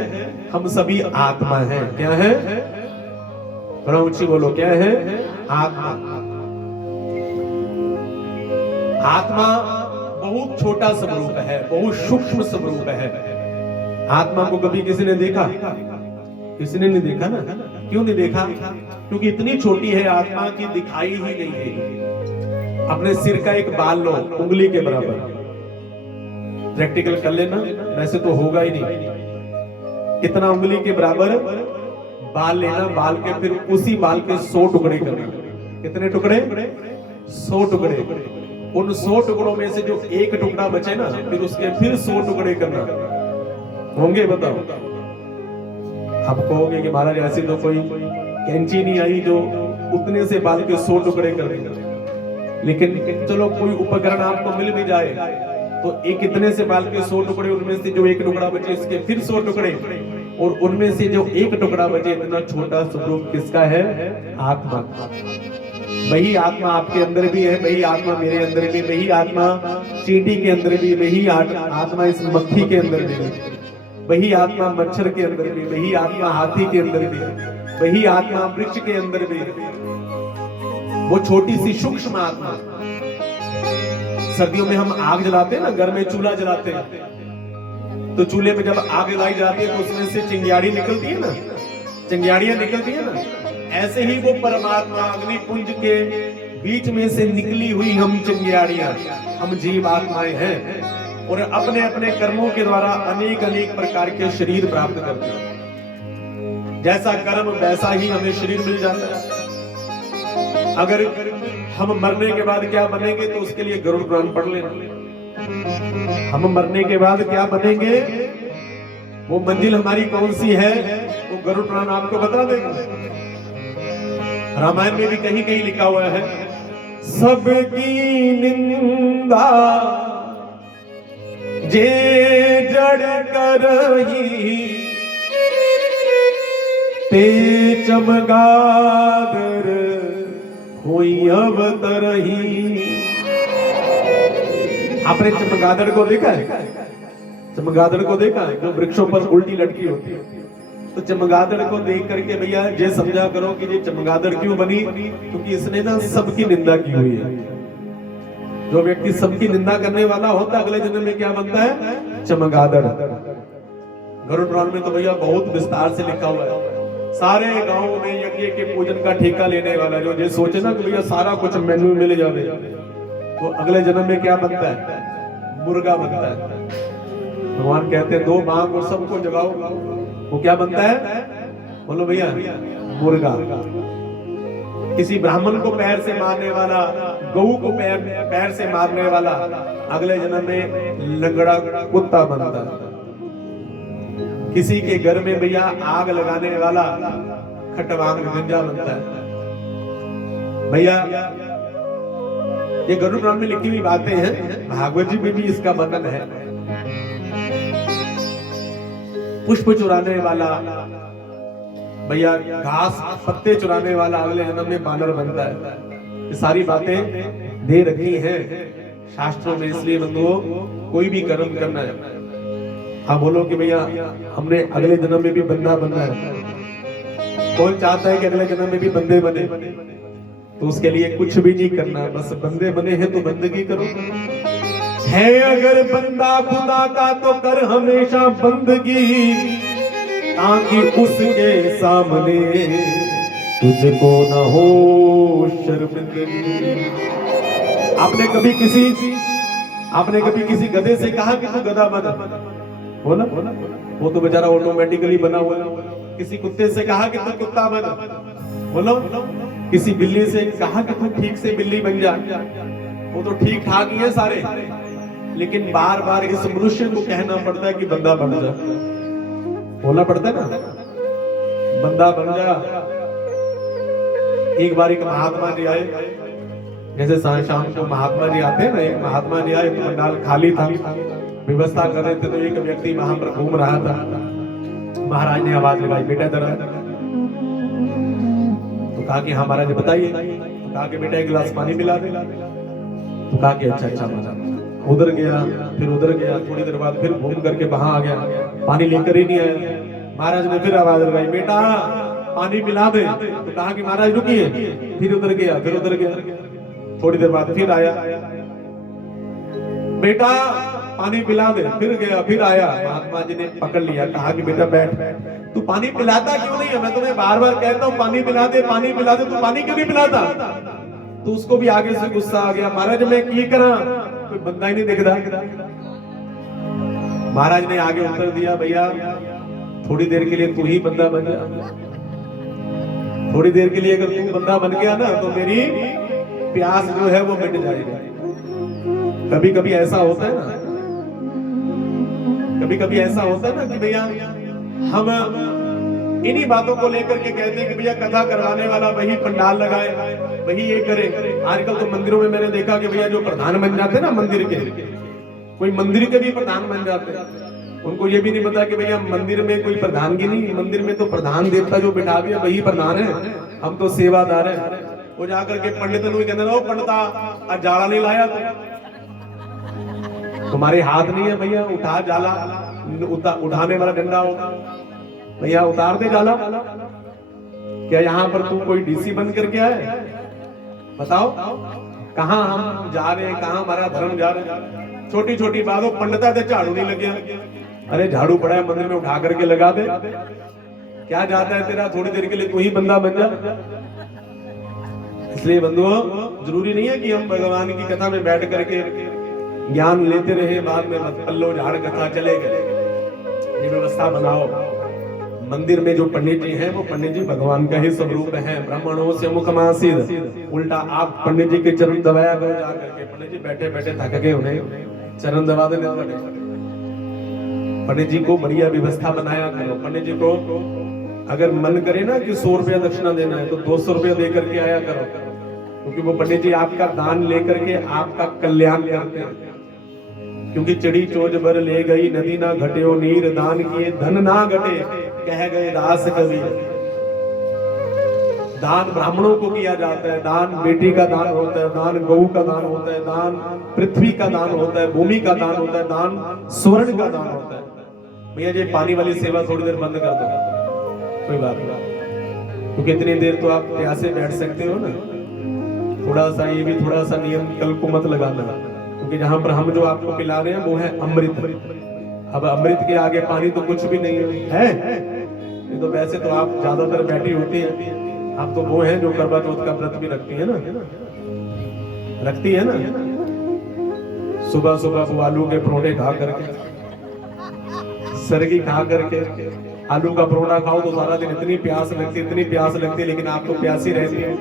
हम सभी आत्मा हैं। क्या है? बड़ा ऊंची बोलो, क्या है? आत्मा। आत्मा बहुत छोटा स्वरूप है, बहुत सूक्ष्म स्वरूप है। आत्मा को कभी किसी ने देखा? किसी ने नहीं देखा ना। क्यों नहीं देखा? क्योंकि इतनी छोटी है आत्मा की दिखाई ही नहीं है। अपने सिर का एक बाल लो, उंगली के बराबर, प्रैक्टिकल कर लेना, वैसे तो होगा ही नहीं। कितना उंगली के बराबर बाल लेना, बाल के फिर उसी बाल के 100 टुकड़े करना। कितने टुकड़े? 100 टुकड़े। उन 100 टुकड़ों में से जो एक टुकड़ा बचे ना, फिर उसके फिर 100 टुकड़े करना। होंगे? बताओ। आप कहोगे कि महाराज ऐसी तो कोई कैंची नहीं आई जो उतने से बाल के 100 टुकड़े कर देगा। लेकिन चलो कोई उपकरण आपको मिल भी जाए, तो एक इतने से बाल के 100 टुकड़े, उनमें से जो एक टुकड़ा बचे इसके फिर 100 टुकड़े, और उनमें से जो एक टुकड़ा बचे, इतना छोटा स्वरूप किसका है? आत्मा। वही आत्मा आपके अंदर भी है, वही आत्मा मेरे अंदर भी, वही आत्मा चींटी के अंदर भी, वही आत्मा इस मक्खी के अंदर भी, वही आत्मा मच्छर के अंदर भी, वही आत्मा हाथी के अंदर भी, वही आत्मा वृक्ष के अंदर भी। वो छोटी सी सूक्ष्म आत्मा। सर्दियों में हम आग जलाते हैं ना, घर में चूल्हा जलाते हैं, तो चूल्हे में जब आग जलाई जाती है तो उसमें से चिंगारी निकलती है ना, चिंगारियां निकलती है ना। ऐसे ही वो परमात्मा अग्निपुंज के बीच में से निकली हुई हम चिंगारियां, हम जीव आत्माएं हैं, और अपने अपने कर्मों के द्वारा अनेक अनेक प्रकार के शरीर प्राप्त करते हैं। जैसा कर्म वैसा ही हमें शरीर मिल जाता है। अगर हम मरने के बाद क्या बनेंगे, तो उसके लिए गरुड़ पुराण पढ़ लेना। हम मरने के बाद क्या बनेंगे, वो मंजिल हमारी कौन सी है, वो गरुड़ पुराण आपको बता देगा। रामायण में भी कहीं कहीं लिखा हुआ है, सबकी निंदा जे जड़ करही ते चमगादर होई अवतरही। आपने चमगादड़ को देखा है? चमगादड़ को देखा है जो वृक्षों पर उल्टी लटकी होती है? तो चमगादड़ को देख करके भैया ये समझा करो कि ये चमगादड़ क्यों बनी, क्योंकि इसने ना सबकी निंदा की हुई है। जो व्यक्ति सबकी निंदा करने वाला होता है, अगले जन्म में क्या बनता है? चमगादड़। गरुड़ पुराण में तो भैया बहुत विस्तार से लिखा हुआ है। सारे गांवों में यज्ञ के पूजन का ठेका लेने वाला जो ये सोचे ना कि भैया सारा कुछ मेनू मिल जाए, तो अगले जन्म में क्या बनता है? मुर्गा बनता है। भगवान कहते हैं 2 बाघ और सबको जगाओ, वो क्या बनता है? बोलो भैया, मुर्गा। किसी ब्राह्मण को पैर से मारने वाला, गऊ को पैर से मारने वाला, अगले जन्म में लंगड़ा कुत्ता बनता है। किसी के घर में भैया आग लगाने वाला खटवांग गंजा बनता है। भैया ये गरुड़ पुराण में लिखी हुई बातें हैं, भागवत जी में भी इसका वर्णन है। पुष्प चुराने वाला भैया, घास पत्ते चुराने वाला अगले जन्म में बानर बनता है। ये सारी बातें दे रखी हैं शास्त्रों में। इसलिए बंधुओं, कोई भी कर्म करना है, हाँ बोलो कि भैया हमने अगले जन्म में भी बंदा बनना है। कौन चाहता है कि अगले जन्म में भी बंदे बने? तो उसके लिए कुछ भी नहीं करना, बस बंदे बने हैं तो बंदगी करो। है अगर बंदा खुदा का तो कर हमेशा बंदगी, ताकि उसके सामने तुझको न हो शर्मिंदगी। आपने कभी किसी गधे से कहा कि तू गधा बन? हो ना? वो तो बेचारा ऑटोमेटिकली बना हुआ है। किसी कुत्ते से कहा कि तू कुत्ता बन? बोलो। किसी बिल्ली से कहा कि तू ठीक से बिल्ली बन जा? वो तो ठीक ठाक ही है सारे, लेकिन बार बार इस मनुष्य को कहना पड़ता है कि बंदा बन जा। बोलना पड़ता है ना, बंदा बन जा। एक बार एक महात्मा जी आए, जैसे शाम को महात्मा जी आते हैं ना, एक महात्मा जी आए तो पंडाल खाली था, व्यवस्था कर रहे थे, तो एक व्यक्ति वहां पर घूम रहा था। महाराज ने आवाज लगाई, बेटा इधर आ। तो कहा कि हाँ महाराज बताइए। तो कहा कि बेटा एक गिलास पानी पिला दे। तो कहा कि अच्छा महाराज। उधर गया, फिर उधर गया, थोड़ी देर बाद फिर घूम करके वहां आ गया, पानी लेकर ही नहीं आया। महाराज ने फिर आवाज लगाई, बेटा पानी पिला दे। तो कहा कि महाराज रुकिए। फिर उधर गया, फिर उधर गया, थोड़ी देर बाद फिर आया, बेटा पानी पिला दे। फिर गया, फिर आया। महात्मा जी ने पकड़ लिया, कहा कि बेटा बैठ, तू पानी पिलाता क्यों नहीं है? मैं तुम्हें बार बार कहता हूँ पानी पिला दे, पानी पिला दे, तू पानी क्यों नहीं पिलाता? तो उसको भी आगे से गुस्सा आ गया, महाराज मैं की करा, कोई बंदा ही नहीं दिख रहा। महाराज ने आगे उत्तर दिया, भैया थोड़ी देर के लिए तू ही बंदा बन जा। थोड़ी देर के लिए अगर तू बंदा बन गया ना, तो मेरी प्यास जो है वो मिट जाएगी। कभी कभी ऐसा होता है ना, कभी कभी ऐसा होता है ना कि भैया हम इन्हीं बातों को लेकर के कहते हैं कि भैया कथा करवाने वाला वही पंडाल लगाए, वही ये करे। आजकल तो मंदिरों में मैंने देखा कि भैया जो प्रधान बन जाते हैं ना मंदिर के, कोई मंदिर के भी प्रधान बन जाते हैं, उनको ये भी नहीं पता कि भैया मंदिर में कोई प्रधानगी नहीं, मंदिर में तो प्रधान देवता जो बिठा दिया वही प्रधान है, हम तो सेवादार है। वो जाकर के पंडित ने कहते ना, पंडिता आज जाला नहीं लाया तुम्हारे हाथ नहीं है भैया, उठा जाला, उठाने वाला डंडा होगा भैया, उतार दे जाला। क्या यहाँ पर तू कोई डीसी बन करके आए? बताओ कहाँ हम जा रहे हैं, कहाँ हमारा धर्म जा रहा है? छोटी छोटी बातों पंडिता दे झाड़ू नहीं लगे। अरे झाड़ू पड़ा है मंदिर में, उठा करके लगा दे। क्या जाता है तेरा? थोड़ी देर के लिए तू ही बंदा बन जा। इसलिए बंधुओं, जरूरी नहीं है कि हम भगवान की कथा में बैठ करके ज्ञान लेते रहे, बाद में पल्लो झाड़ कथा चले गए। ये व्यवस्था बनाओ। मंदिर में जो पंडित जी हैं वो पंडित जी भगवान का ही स्वरूप है। ब्राह्मणों से मुखमासीद, उल्टा आप पंडित जी के चरण दबाया करो जाकर के। पंडित जी बैठे बैठे थक गए, उन्हें चरण दबा देने वाले। पंडित जी को बढ़िया व्यवस्था बनाया करो। पंडित जी को अगर मन करे ना कि 100 रुपया दक्षिणा देना है तो 200 रुपया दे करके आया करो, क्योंकि वो पंडित जी आपका दान लेकर के आपका कल्याण करते हैं। क्योंकि चिड़ी चोज भर ले गई नदी ना घटे, नीर दान किए धन ना घटे, कह गए दास कबीर। दान ब्राह्मणों को किया जाता है, दान बेटी का दान होता है, दान गऊ का दान होता है, दान पृथ्वी का दान होता है, भूमि का दान होता है, दान स्वर्ण का दान होता है। भैया ये पानी वाली सेवा थोड़ी देर बंद कर दो, कोई बात नहीं, क्योंकि इतनी देर तो आप प्यासे बैठ सकते हो ना। थोड़ा सा ये भी थोड़ा सा नियम कल को मत लगाना, क्योंकि जहां पर हम जो आपको पिला रहे हैं वो है अमृत। अब अमृत के आगे पानी तो कुछ भी नहीं है। ये तो वैसे तो आप ज्यादातर बैठी होती है, आप तो वो हैं जो करवा चौथ का व्रत भी रखती है ना, रखती है ना। सुबह सुबह वो आलू के परोठे खा करके, सरगी खा करके, आलू का परोठा खाओ तो सारा दिन इतनी प्यास लगती, इतनी प्यास लगती, लेकिन आप तो प्यासी रहती है।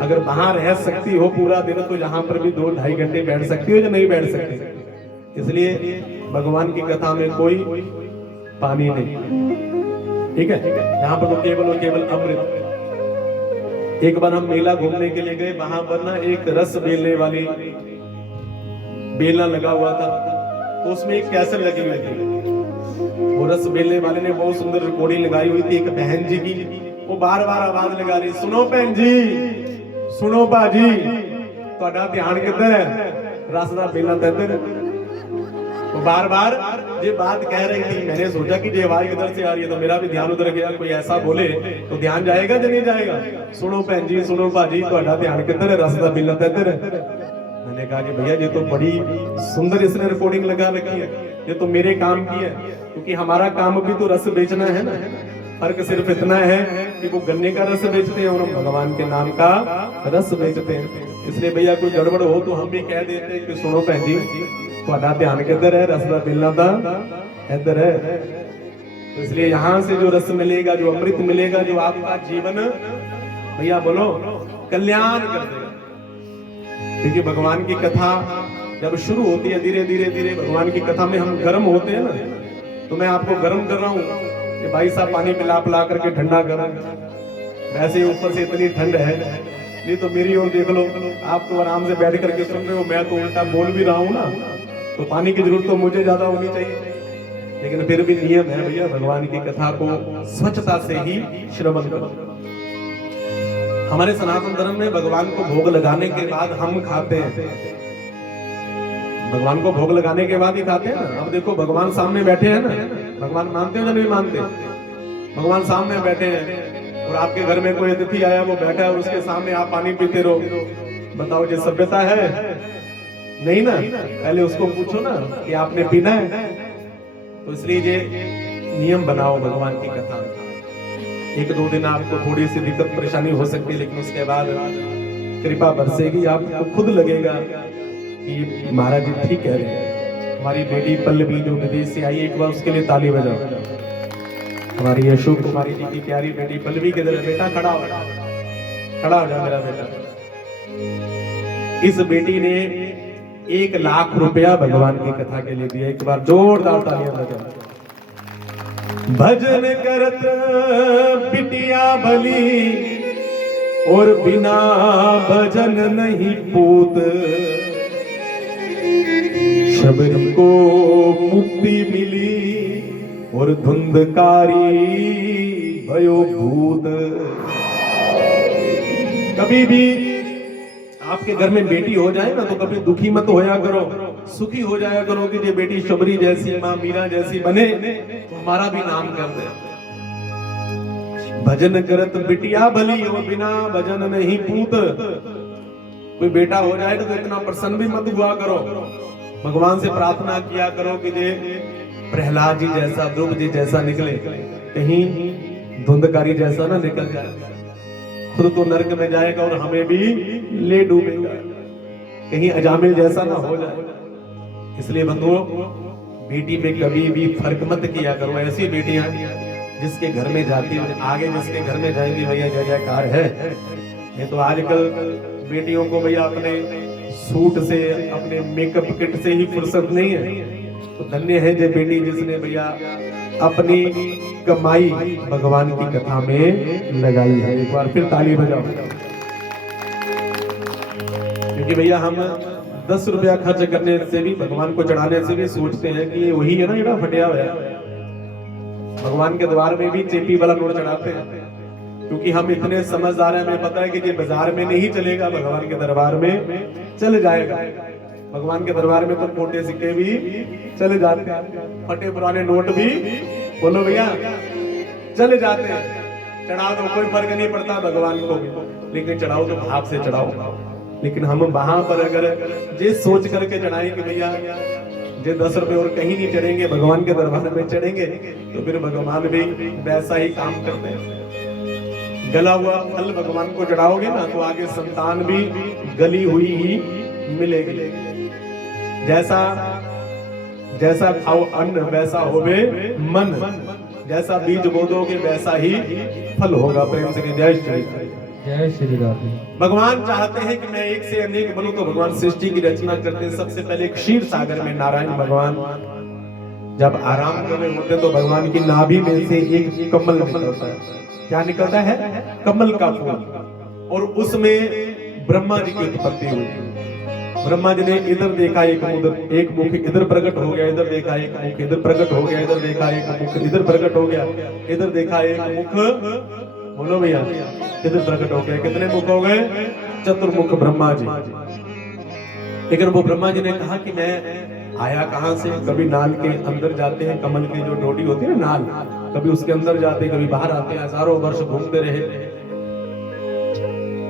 अगर वहां रह सकती हो पूरा दिन तो यहाँ पर भी 2-2.5 घंटे बैठ सकती हो या नहीं बैठ सकती। इसलिए भगवान की कथा में कोई पानी नहीं, ठीक है, यहाँ पर तो केवल और केवल अमृत। एक बार हम मेला घूमने के लिए गए, वहां पर ना एक रस बेलने वाली बेलना लगा हुआ था, तो उसमें एक कैसेट लगी हुई थी। वो रस बेलने वाले ने बहुत सुंदर रिकॉर्डिंग लगाई हुई थी एक बहन जी की। वो बार बार आवाज लगा रही, सुनो बहन जी, सुनो बाजी, ਤੁਹਾਡਾ ਧਿਆਨ किधर है? रस दा बेला तो इधर। वो बार बार ये बात कह रही थी, मैंने सोचा कि ये आवाज किधर से आ रही है, तो मेरा भी ध्यान उधर गया। कोई ऐसा बोले तो ध्यान जाएगा या नहीं जाएगा? सुनो भैन जी, सुनो भाजी, ਤੁਹਾਡਾ ध्यान किधर है? रस दा बेला तो इधर है। मैंने कहा कि भैया ये तो बड़ी सुंदर इसने रिकॉर्डिंग लगा रखी है, ये तो मेरे काम की है, क्योंकि हमारा काम भी तो रस बेचना है ना। फर्क सिर्फ इतना है कि वो गन्ने का रस बेचते हैं और हम भगवान के नाम का रस बेचते हैं। इसलिए भैया कोई गड़बड़ हो तो हम भी कह देते हैं कि सुनो भैन जी, ਤੁਹਾਡਾ ध्यान किधर है? रस दा बेला दा इधर है। तो इसलिए यहाँ से जो रस मिलेगा, जो अमृत मिलेगा, जो आपका जीवन भैया बोलो कल्याण कर देगा। देखिए भगवान की कथा जब शुरू होती है, धीरे धीरे धीरे भगवान की कथा में हम गर्म होते हैं ना, तो मैं आपको गर्म कर रहा हूँ कि भाई साहब पानी पिला पिला करके ठंडा कर, वैसे ऊपर से इतनी ठंड है। नहीं तो मेरी ओर देख लो, आप तो आराम से बैठ करके सुन रहे हो, मैं तो उल्टा बोल भी रहा हूँ ना, तो पानी की जरूरत तो मुझे ज्यादा होनी चाहिए। लेकिन फिर भी नियम है भैया, भगवान की कथा को स्वच्छता से ही श्रवण करो। हमारे सनातन धर्म में भगवान को भोग लगाने के बाद हम खाते हैं, भगवान को भोग लगाने के बाद ही खाते हैं ना। अब देखो भगवान सामने बैठे हैं ना, भगवान मानते हो या नहीं मानते? भगवान सामने बैठे हैं और आपके घर में कोई अतिथि आया, वो बैठा है और उसके सामने आप पानी पीते रहो, बताओ ये सभ्यता है? नहीं ना। पहले उसको पूछो ना कि आपने पीना है। तो इसलिए ये नियम बनाओ भगवान की कथा। एक दो दिन आपको थोड़ी सी दिक्कत परेशानी हो सकती है, लेकिन उसके बाद कृपा बरसेगी, आपको खुद लगेगा कि महाराज जी ठीक कह रहे हैं। हमारी बेटी पल्लवी जो विदेश से आई, एक बार उसके लिए ताली बजाओ। हमारी अशोक कुमारी जी की प्यारी बेटी पल्लवी के तरह, बेटा खड़ा हो, खड़ा हो जा मेरा बेटा। इस बेटी ने 1 लाख रुपया भगवान की कथा के लिए दिया। एक बार जोरदार तालियां बजाओ। भजन करत बिटिया भली और बिना भजन नहीं पूत, शबरी को मुक्ति मिली और धुंधकारी भयो भूत। कभी भी आपके घर में बेटी हो जाए ना, तो कभी दुखी मत होया करो, सुखी हो जाया करो कि ये बेटी शबरी जैसी, मां मीरा जैसी बने, तो हमारा भी नाम कर दे। भजन करत बिटिया भली और बिना भजन नहीं पूत। कोई बेटा हो जाए तो इतना प्रसन्न भी मत हुआ करो, भगवान से प्रार्थना किया करो कि ये प्रहलाद जी जैसा, ध्रुव जी जैसा निकले, कहीं धुंधकारी जैसा ना निकल जाए। खुद तो नरक में जाएगा और हमें भी ले डूबेगा, कहीं अजामिल जैसा ना हो जाए। इसलिए बंधुओं, बेटी में कभी भी फर्क मत किया करो। ऐसी बेटियां जिसके घर में जाती है, आगे जिसके घर में जाएंगी भैया जय जयकार है। नहीं तो आजकल बेटियों को भैया अपने सूट से, अपने मेकअप किट से ही फुर्सत नहीं है। तो धन्य है जो बेटी जिसने भैया अपनी कमाई भगवान की कथा में लगाई है। एक बार फिर ताली बजाओ। क्योंकि भैया हम 10 रुपया खर्च करने से भी, भगवान को चढ़ाने से भी सोचते हैं कि वही है ना जेड़ा फटिया हुआ है। भगवान के द्वार में भी चेपी वाला नोट चढ़ाते हैं, क्योंकि हम इतने समझदार हैं, हमें पता है कि ये बाजार में नहीं चलेगा, भगवान के दरबार में चल जाएगा। भगवान के दरबार में तो मोटे सिक्के भी चले जाते हैं, फटे पुराने नोट भी बोलो भैया चले जाते हैं। चढ़ा दो, कोई फर्क नहीं पड़ता भगवान को भी, लेकिन चढ़ाओ तो भाव से चढ़ाओ। लेकिन हम वहां पर अगर ये सोच करके चढ़ाएंगे भैया ये 10 रुपए और कहीं नहीं चढ़ेंगे, भगवान के दरबार में चढ़ेंगे, तो फिर भगवान भी वैसा ही काम करते हैं। गला हुआ फल भगवान को चढ़ाओगे ना, तो आगे संतान भी गली हुई ही मिलेगी। जैसा जैसा खाओ अन्न वैसा होवे मन, जैसा बीज बोदोगे वैसा ही फल होगा। प्रेम से जय श्री जय श्री राधे। भगवान चाहते हैं कि मैं एक से अनेक बनूं, तो भगवान सृष्टि की रचना करते हैं। सबसे पहले क्षीर सागर में नारायण भगवान जब आराम कर रहे होते तो भगवान की नाभि में से एक कमल निकलता है। क्या निकलता है? कमल का फूल। और उसमें ब्रह्मा जी की उत्पत्ति हुई। ब्रह्मा जी ने इधर देखा एक मुख इधर प्रकट हो गया, इधर देखा एक मुख इधर प्रकट हो गया, इधर देखा एक मुख इधर प्रकट हो गया, इधर देखा एक मुख, बोलो भैया, इधर प्रकट हो गया। कितने मुख हो गए? चतुर्मुख ब्रह्मा जी। लेकिन वो ब्रह्मा जी ने कहा कि मैं आया कहां से। कभी नाल के अंदर जाते हैं, कमल की जो डोडी होती है ना नाल, कभी उसके अंदर जाते, कभी बाहर आते हैं, हजारों वर्ष घूमते रहे।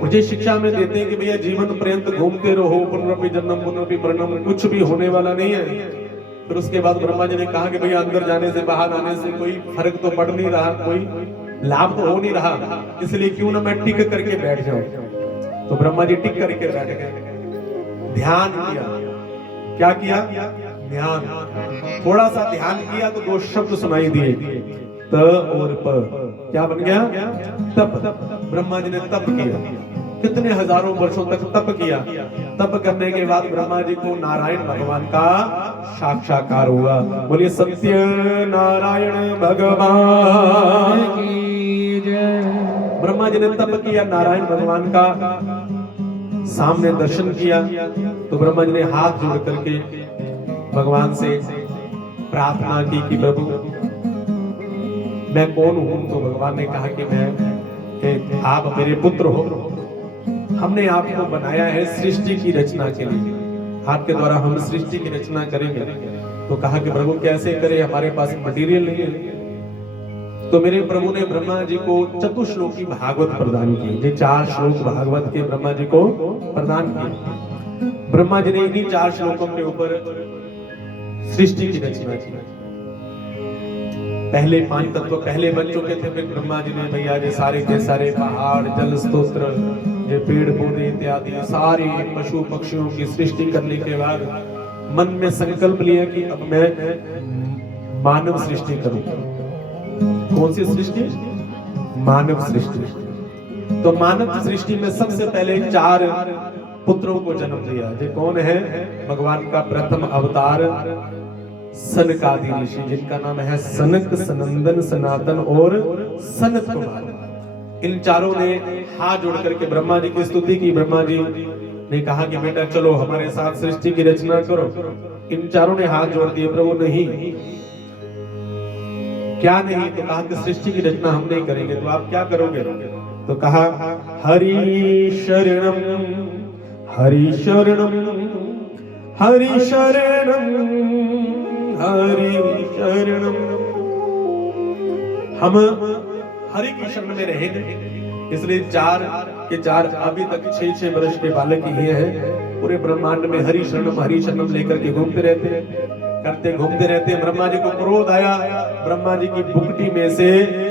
मुझे शिक्षा में देते हैं कि भैया जीवन पर्यंत घूमते रहो, पुनरपि जन्म पुनरपि मरणम, कुछ भी होने वाला नहीं है। फिर उसके बाद ब्रह्मा जी ने कहा कि भैया अंदर जाने से बाहर आने से कोई फर्क तो पड़ नहीं रहा, कोई लाभ तो हो नहीं रहा, इसलिए क्यों ना मैं टिक करके बैठ जाऊं। तो ब्रह्मा जी टिक करके बैठ गए, ध्यान किया। क्या किया? ध्यान। थोड़ा सा ध्यान किया तो दो शब्द सुनाई दिए, त और प। क्या बन गया? तप। ब्रह्मा जी ने तप किया, कितने हजारों वर्षों तक तप किया। तप करने के बाद ब्रह्मा जी को नारायण भगवान का साक्षात्कार हुआ। बोलिए सत्य नारायण भगवान की जय। ब्रह्मा जी ने तप किया, नारायण भगवान का सामने दर्शन किया। तो ब्रह्मा जी ने हाथ जोड़ करके भगवान से प्रार्थना की कि प्रभु मैं कौन हूं। तो भगवान ने कहा कि आप मेरे पुत्र हो, हमने आपको बनाया है सृष्टि की रचना के लिए, आपके द्वारा हम सृष्टि की रचना करेंगे। तो कहा कि प्रभु कैसे करें, हमारे पास मटेरियल नहीं है। तो मेरे प्रभु ने ब्रह्मा जी को चतुश्लोकी भागवत प्रदान की। ये 4 श्लोक भागवत के ब्रह्मा जी को प्रदान किए। ब्रह्मा जी ने इन्हीं 4 श्लोकों के ऊपर सृष्टि की रचना की। पहले 5 तत्व पहले बन चुके थे, फिर ब्रह्मा जी ने भैया ये सारे पहाड़, जल स्तोत्र, ये पेड़ पौधे इत्यादि सारी पशु पक्षियों की सृष्टि करने के बाद मन में संकल्प लिया कि अब मैं मानव सृष्टि करूं। कौन सी सृष्टि? मानव सृष्टि। तो मानव सृष्टि में सबसे पहले 4 पुत्रों को जन्म दिया। ये कौन है? भगवान का प्रथम अवतार सनकादि ऋषि, जिनका नाम है सनक, सनंदन, सनातन और सनत कुमार। इन चारों ने हाथ जोड़ करके ब्रह्मा जी की स्तुति की। ब्रह्मा जी ने कहा कि बेटा चलो हमारे साथ सृष्टि की रचना करो। इन चारों ने हाथ जोड़ दिए। प्रभु नहीं। क्या नहीं? तो कहा कि सृष्टि की रचना हम नहीं करेंगे। तो आप क्या करोगे? तो कहा हरि शरणम हरि शरणम हरि शरणम हरि शरणम। हम हरि की शरण में रहेंगे, इसलिए 4 के 4 अभी तक 6-6 वर्ष के बालक ही हैं। पूरे ब्रह्मांड में हरि शरणम लेकर के घूमते रहते। ब्रह्मा जी को क्रोध आया। ब्रह्मा जी की बुकटी में से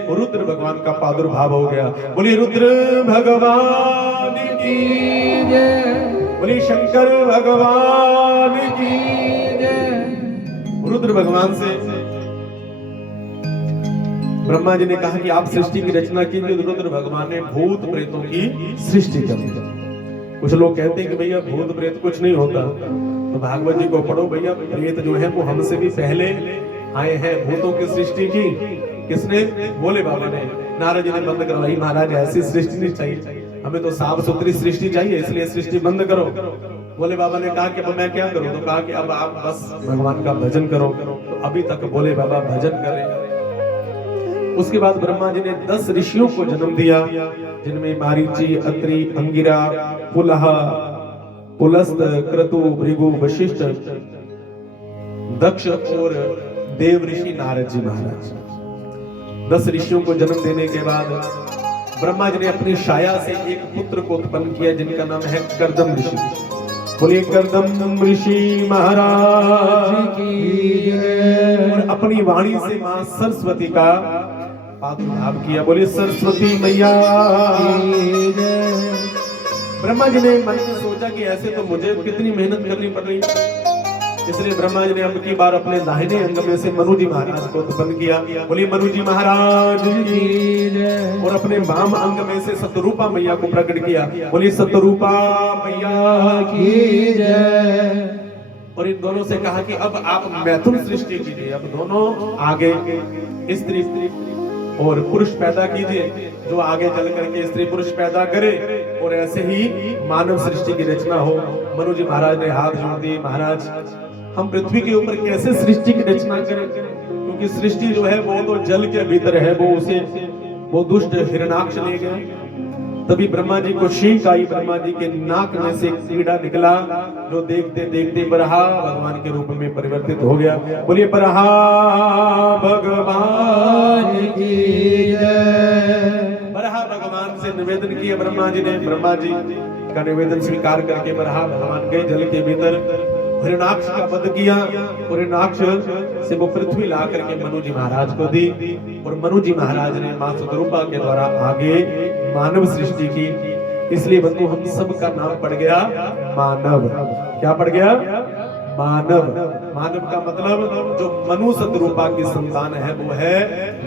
रुद्र भगवान का प्रादुर्भाव हो गया। बोलिए रुद्र भगवान की जय। बोलिए शंकर भगवान की जय। रुद्र भगवान से ब्रह्मा जी ने कहा कि आप सृष्टि की रचना कीजिए। रुद्र भगवान ने भूत प्रेतों की सृष्टि कर दी। कुछ लोग कहते हैं कि भैया भूत प्रेत कुछ नहीं होता, तो भागवत जी को पढ़ो भैया। प्रेत जो है वो हमसे भी पहले आए हैं। भूतों की सृष्टि की किसने? भोले बाबा ने। नारद जी ने बंद करवाई। महाराज ऐसी सृष्टि नहीं चाहिए, हमें तो साफ सुथरी सृष्टि चाहिए, इसलिए सृष्टि बंद करो। भोले बाबा ने कहा कि अब मैं क्या करूं? तो कहा कि अब आप बस भगवान का भजन करो। तो अभी तक भोले बाबा भजन कर रहे हैं। उसके बाद ब्रह्मा जी ने 10 ऋषियों को जन्म दिया, जिनमें मारीची, अत्रि, अंगिरा, पुलह, पुलस्त, क्रतु, भृगु, वशिष्ठ, दक्ष और देव ऋषि नारद जी महाराज। 10 ऋषियों को जन्म देने के बाद ब्रह्मा जी ने अपनी छाया से एक पुत्र को उत्पन्न किया, जिनका नाम है कर्दम ऋषि। बोलिए कर्दम ऋषि महाराज की जय। और अपनी वाणी से मां सरस्वती का प्रादुर्भाव किया। बोलिए सरस्वती मैया की जय। ब्रह्मा जी ने मन में सोचा कि ऐसे तो मुझे कितनी मेहनत करनी पड़ रही है, इसलिए ब्रह्मा जी ने अब की बार अपने दाहिने अंग में से मनु जी महाराज को उत्पन्न किया। बोलिए मनु जी महाराज की जय। और अपने वाम अंग में से सतरूपा मैया को प्रकट किया। बोलिए सतरूपा मैया की जय। और इन दोनों से कहा कि अब आप मैथुन सृष्टि कीजिए। अब दोनों आगे स्त्री और पुरुष पैदा कीजिए, जो आगे चल करके स्त्री पुरुष पैदा करे और ऐसे ही मानव सृष्टि की रचना हो। मनु जी महाराज ने हाथ जोड़ दिए। महाराज हम पृथ्वी के ऊपर कैसे सृष्टि की रचना करें, क्योंकि सृष्टि जो है वो तो जल के भीतर है। वो दुष्ट हिरणाक्ष ले गए। तभी ब्रह्मा जी को छींक आई, ब्रह्मा जी के नाक में से एक कीड़ा निकला जो देखते देखते बरहा भगवान के रूप में परिवर्तित हो गया। बोलिए बरहा भगवान की जय। बरहा भगवान से निवेदन किया ब्रह्मा जी ने। ब्रह्मा जी का निवेदन स्वीकार करके बरहा भगवान गए जल के भीतर, हिरण्याक्ष का वध किया और हिरण्याक्ष से वो पृथ्वी ला करके मनु जी महाराज को दी और मनु जी महाराज ने मां सतरूपा के द्वारा आगे मानव सृष्टि की। इसलिए बंधु हम सब का नाम पड़ गया मानव। क्या पड़ गया? मानव। मानव का मतलब जो मनु सतरूपा की संतान है वो है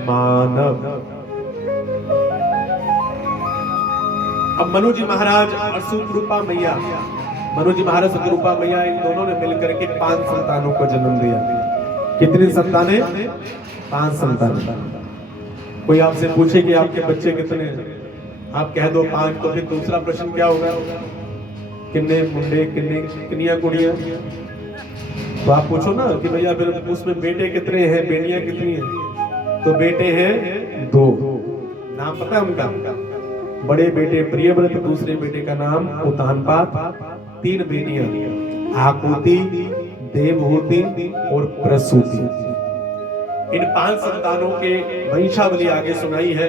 मानव। अब मनु जी महाराज और सतरूपा मैया, मनु जी महाराज सतरूपा मैया, इन दोनों ने मिलकर के 5 संतानों को जन्म दिया। कितनी संतानें? 5 संतान। कोई आपसे पूछे कि आपके बच्चे कितने हैं, आप कह दो 5, तो फिर दूसरा प्रश्न क्या होगा? कितने मुंडे, कितनी कुड़ियां? तो आप पूछो ना कि भैया फिर उसमें बेटे कितने हैं, बेटियां कितनी हैं? तो बेटे हैं 2। नाम पता है उनका? बड़े बेटे प्रियव्रत, दूसरे बेटे का नाम उतानपाद, 3 बेटियां आकुति, देवहूति और प्रसूति। इन 5 संतानों के वंशावली आगे सुनाई है।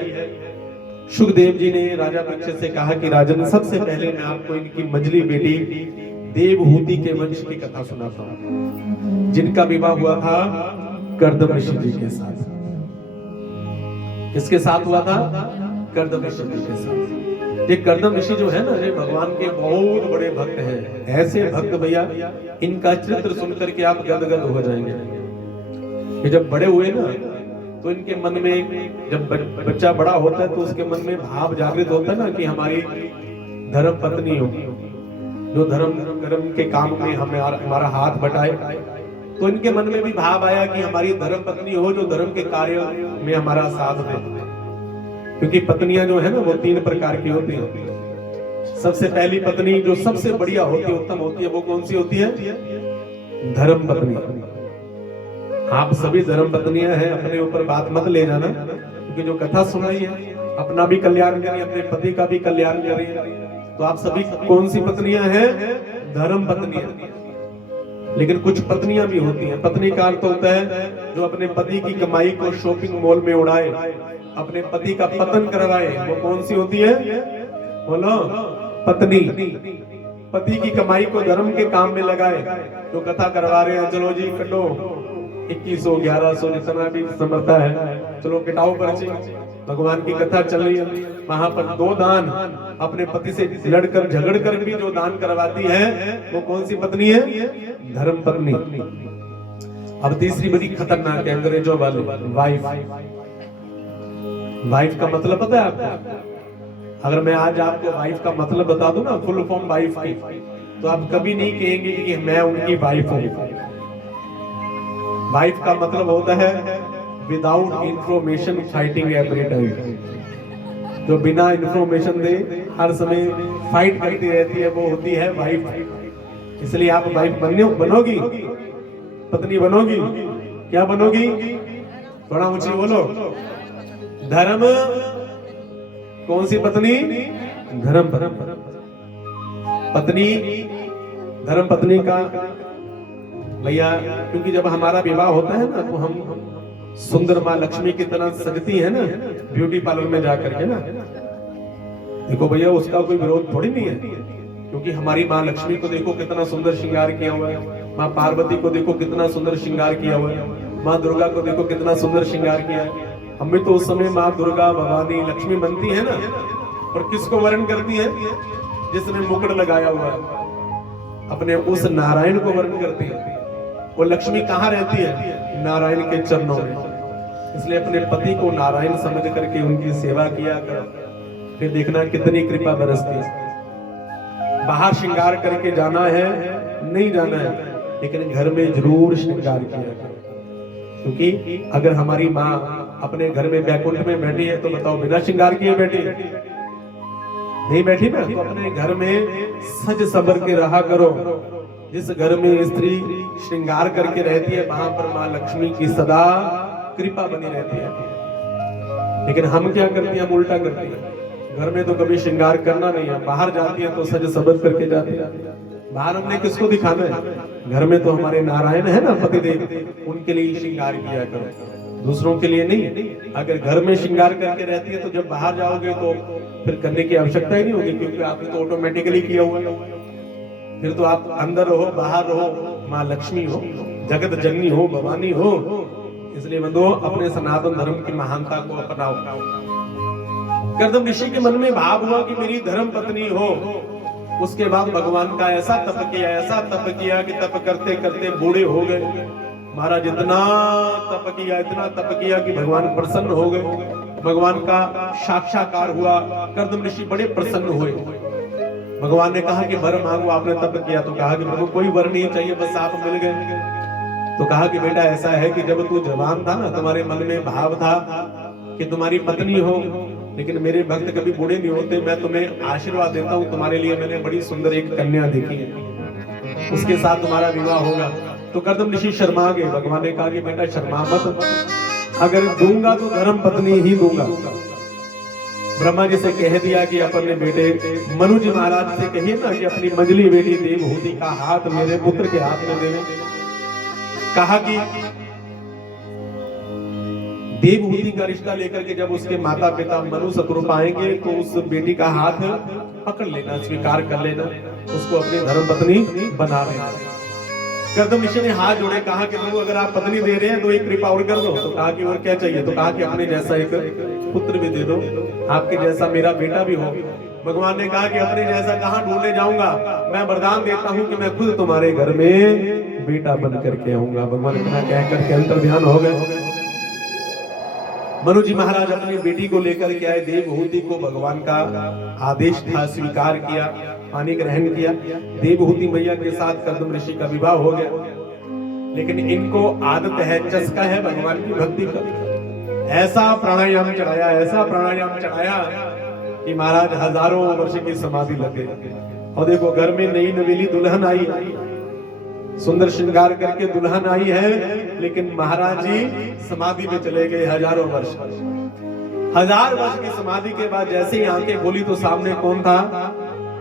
सुखदेव जी ने राजा परीक्षित से कहा कि राजन, सबसे पहले मैं आपको इनकी मंझली बेटी देवहूति के वंश की कथा सुनाता हूं, जिनका विवाह हुआ था कर्दम ऋषि जी के साथ। किसके साथ हुआ था? कर्दम ऋषि जी के साथ। ये कर्दम ऋषि जो है ना, ये भगवान के बहुत बड़े भक्त हैं। ऐसे भक्त भैया, इनका चरित्र सुनकर के आप गदगद हो जाएंगे। ये जब बड़े हुए ना, तो इनके मन में, जब बच्चा बड़ा होता है तो उसके मन में भाव जागृत होता है ना कि हमारी धर्म पत्नी हो, जो धर्म कर्म के काम में हमें हमारा हाथ बटाए। तो इनके मन में भी भाव आया कि हमारी धर्म पत्नी हो, जो धर्म के कार्य में हमारा साथ दे। क्योंकि पत्नियां जो है ना, वो 3 प्रकार की होती है। सबसे पहली पत्नी जो सबसे बढ़िया होती है, उत्तम होती है, वो कौन सी होती है? धर्म पत्नी। आप सभी धर्म पत्नियां हैं, अपने ऊपर बात मत ले जाना, क्योंकि जो कथा सुनाई है अपना भी कल्याण करिए, अपने पति का भी कल्याण करिए। तो आप सभी कौन सी पत्नियां हैं? धर्म पत्नियां। लेकिन कुछ पत्नियां भी होती हैं। पत्नी का अर्थ होता है जो अपने पति की कमाई को शॉपिंग मॉल में उड़ाए, अपने पति का पतन करवाए। वो कौन सी होती है? बोलो, पत्नी। पति की कमाई को धर्म के काम में लगाए। जो कथा करवा रहे हैं, चलो जी कटो 2100 1100 जितना भी समर्था है, चलो कटाओ पर्ची। भगवान की कथा चल रही है, वहां पर 2 दान अपने पति से लड़कर झगड़कर भी जो दान करवाती है, वो कौन सी पत्नी है? धर्म पत्नी। अब तीसरी बड़ी खतरनाक है, अंग्रेजों वाली वाइफ। वाइफ का मतलब पता है आपको? अगर मैं आज आपको वाइफ का मतलब बता दूं ना, फुल फॉर्म वाइफ की, तो आप कभी नहीं कहेंगे कि मैं उनकी वाइफ हूं। वाइफ का मतलब होता है without information fighting every time. जो बिना इंफॉर्मेशन दे हर समय फाइट करती रहती है, वो होती है वाइफ। इसलिए आप वाइफ बनोगी, पत्नी बनोगी, क्या बनोगी? थोड़ा ऊंची बोलो। धर्म। कौन सी पत्नी? धर्म पत्नी। धर्म पत्नी का भैया, क्योंकि जब हमारा विवाह होता है ना, तो हम सुंदर माँ लक्ष्मी की तरह सजती है ना, ब्यूटी पार्लर में जाकर के ना। देखो भैया, उसका कोई विरोध थोड़ी नहीं है, क्योंकि हमारी माँ लक्ष्मी को देखो कितना सुंदर श्रृंगार किया हुआ है, माँ पार्वती को देखो कितना सुंदर श्रृंगार किया हुआ है, माँ दुर्गा को देखो कितना सुंदर श्रृंगार किया है। हमें तो उस समय माँ दुर्गा, भवानी, लक्ष्मी बनती है ना, और किसको वर्ण करती है? जिसने मुकुट लगाया हुआ है, अपने उस नारायण को वर्ण करती है। वो लक्ष्मी कहाँ रहती है? नारायण के चरणों में। इसलिए अपने पति को नारायण समझ करके उनकी सेवा किया कर, फिर देखना कितनी कृपा बरसती है। बाहर श्रृंगार करके जाना है नहीं जाना है, लेकिन घर में जरूर श्रृंगार किया कर। क्योंकि अगर हमारी माँ अपने घर में बैकुंठ में बैठी है, तो बताओ बिना श्रृंगार किए बैठी नहीं बैठी ना? तो अपने घर में सज सबर के रहा करो। जिस घर में स्त्री श्रृंगार करके रहती है, वहां पर माँ लक्ष्मी की सदा कृपा बनी रहती है। लेकिन हम क्या करते हैं? हम उल्टा करते हैं। घर में तो कभी श्रृंगार करना नहीं है, बाहर जाती है तो सज सबज करके जाती है। बाहर हमने किसको दिखाना है? घर में तो हमारे नारायण है ना पतिदेव, उनके लिए श्रृंगार किया करो, दूसरों के लिए नहीं। अगर घर में श्रृंगार करके रहती है तो जब बाहर जाओगे तो फिर करने की आवश्यकता ही नहीं होगी, क्योंकि आपने तो ऑटोमेटिकली किया हुआ है। फिर तो आप अंदर रहो बाहर रहो, माँ लक्ष्मी हो, जगत जननी हो, भवानी हो। इसलिए बंधुओं अपने सनातन धर्म की महानता को अपनाओ। कर्दम ऋषि के मन में भाव हुआ कि मेरी धर्म पत्नी हो। उसके बाद भगवान का ऐसा तप किया कि तप करते करते बूढ़े हो गए। महाराज इतना तप किया कि भगवान प्रसन्न हो गए, भगवान का साक्षात्कार हुआ। कर्दम ऋषि बड़े प्रसन्न हुए। भगवान ने कहा कि वर मांगो, आपने तप किया तो कहा कि प्रभु कोई वर नहीं चाहिए, बस आप मिल गए। तो कहा कि बेटा ऐसा है कि जब तू जवान था ना, तुम्हारे मन में भाव था कि तुम्हारी पत्नी हो, लेकिन मेरे भक्त कभी बूढ़े नहीं होते। मैं तुम्हें आशीर्वाद देता हूँ, तुम्हारे लिए मैंने बड़ी सुंदर एक कन्या देखी है, उसके साथ तुम्हारा विवाह होगा। तो कर्दम ऋषि शर्मा गए। भगवान ने कहा कि बेटा शर्मा मत, अगर दूंगा तो धर्म पत्नी ही दूंगा। ब्रह्मा जी से कह दिया कि अपने बेटे मनु जी महाराज से कहिए ना कि अपनी मंजली बेटी देवहूति का हाथ मेरे पुत्र के हाथ में देवे। कहा कि देवहूति का रिश्ता लेकर के जब उसके माता पिता मनु सतरूप आएंगे तो उस बेटी का हाथ पकड़ लेना, स्वीकार कर लेना, उसको अपनी धर्म पत्नी बना लेना। कर्दम ऋषि ने हाथ जोड़े, कहा कि प्रभु अगर आप पत्नी दे रहे हैं तो एक कृपा और कर दो। तो कहा कि और क्या चाहिए? तो कहा कि अपने जैसा एक पुत्र भी दे दो, आपके जैसा मेरा बेटा भी हो। भगवान ने कहा कि अपने जैसा कहाँ ढूंढने जाऊंगा, मैं वरदान देता हूँ कि मैं खुद तुम्हारे घर में बेटा बन करके आऊंगा। भगवान इतना कह करके अंतर ध्यान हो गए। मनु जी महाराज अपनी बेटी को लेकर के आए। देवहूति को भगवान का आदेश था, स्वीकार किया, पानी ग्रहण किया। देवहूति मैया के साथ कर्दम ऋषि का विवाह हो गया। लेकिन इनको आदत है, चस्का है भगवान की भक्ति का। ऐसा प्राणायाम चढ़ाया कि महाराज हजारों वर्ष की समाधि लगे। और देखो घर में नई नवेली दुल्हन आई, सुंदर श्रृंगार करके दुल्हन आई है, लेकिन महाराज जी समाधि में चले गए हजारों वर्ष। 1000 वर्ष की समाधि के बाद जैसे ही आंखें खोली तो सामने कौन था?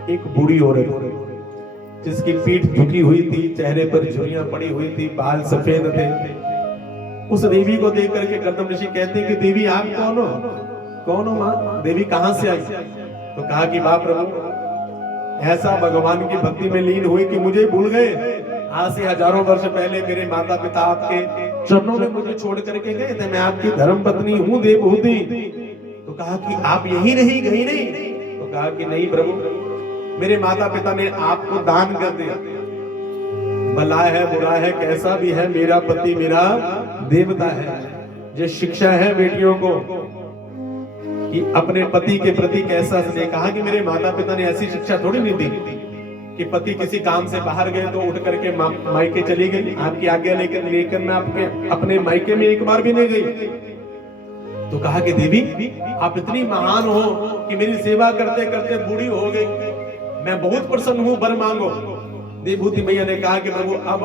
एक बूढ़ी औरत जिसकी पीठ झुकी हुई थी, चेहरे पर झुर्रियां पड़ी हुई थी, बाल सफेद थे। उस देवी को देख करके कर्दम ऋषि कहते हैं कि देवी आप कौन हो माँ? देवी कहां से आई? तो कहा कि बाप प्रभु ऐसा भगवान की भक्ति में लीन हुई कि मुझे भूल गए। आज से हजारों वर्ष पहले मेरे माता पिता आपके चरणों में मुझे छोड़ करके गए थे, मैं आपकी धर्म पत्नी हूँ देवहूति। तो कहा कि आप यही रही गई नहीं? तो कहा कि नहीं प्रभु, मेरे माता पिता ने आपको दान कर दिया। भला है बुरा है कैसा भी है, मेरा पति मेरा देवता है। ये शिक्षा है बेटियों को कि अपने पति के प्रति कैसा स्नेह। कहा कि मेरे माता पिता ने ऐसी शिक्षा थोड़ी नहीं दी कि पति किसी काम से बाहर गए तो उठ करके मायके चली गई, आपकी आज्ञा लेकर मैं अपने मायके में एक बार भी नहीं गई। तो कहा कि देवी आप इतनी महान हो कि मेरी सेवा करते करते बूढ़ी हो गई, मैं बहुत प्रसन्न हूँ, वर मांगो। देवहूति मैया ने कहा कि प्रभु अब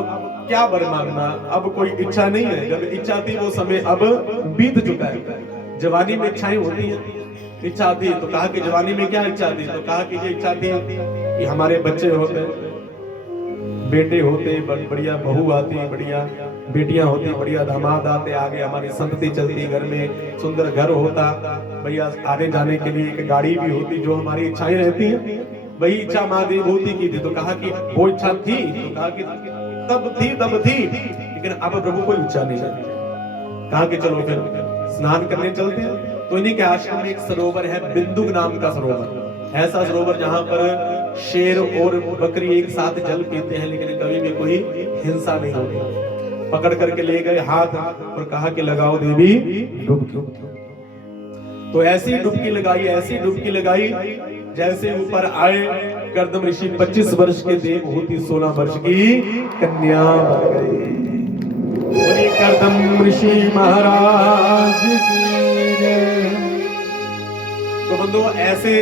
क्या वर मांगना, अब कोई इच्छा नहीं है। जब इच्छा थी वो समय अब बीत चुका है। जवानी में इच्छाएं होती है, इच्छा थी। तो कहा कि जवानी में क्या इच्छा थी? तो कहा कि ये इच्छा थी कि हमारे बच्चे होते, बेटे होते, बढ़िया बहू आती, बढ़िया बेटियां होती, बढ़िया दामाद आते, आगे हमारी संतति चलती, घर में सुंदर घर होता, भैया आने जाने के लिए एक गाड़ी भी होती, जो हमारी इच्छाएं रहती हैं। वही इच्छा माँ देवहूति की थी। तो कहा कि वो इच्छा थी? तो कहा कि तब थी, लेकिन अब प्रभु कोई इच्छा नहीं है। कहा कि चलो फिर स्नान करने चलते हैं। तो इन्हीं के आश्रम में एक सरोवर है, बिंदु नाम का सरोवर। ऐसा सरोवर जहां पर शेर और बकरी एक साथ जल पीते हैं, लेकिन कभी भी कोई हिंसा नहीं होती। पकड़ करके ले गए हाथ और कहा कि लगाओ देवी डुबकी। तो ऐसी डुबकी लगाई जैसे ऊपर आए कर्दम ऋषि 25 वर्ष के देवहूति 16 वर्ष की कन्या बन गई। कर्दम ऋषि महाराज की जय। तो बंधुओं ऐसे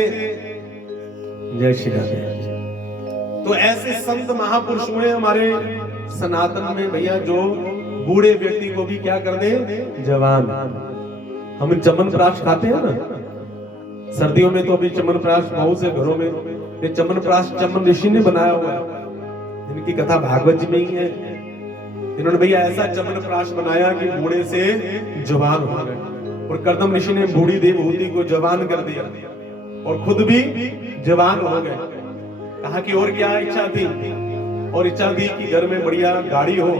जय श्री राम। तो ऐसे संत महापुरुष हुए हमारे सनातन में भैया, जो बूढ़े व्यक्ति को भी क्या कर दे जवान। हम चमन प्राश खाते हैं ना, सर्दियों में तो अभी चमनप्राश बहुत से घरों में ये चमनप्राश चमन ऋषि ने बनाया हुआ है, इनकी कथा भागवत जी में ही है। इन्होंने भैया ऐसा चमनप्राश बनाया कि बूढ़े से जवान हो गए, और कर्दम ऋषि ने बूढ़ी देवहूति को जवान कर दिया और खुद भी जवान हो गए। कहा कि और क्या इच्छा थी, और इच्छा थी कि घर में बढ़िया गाड़ी हो।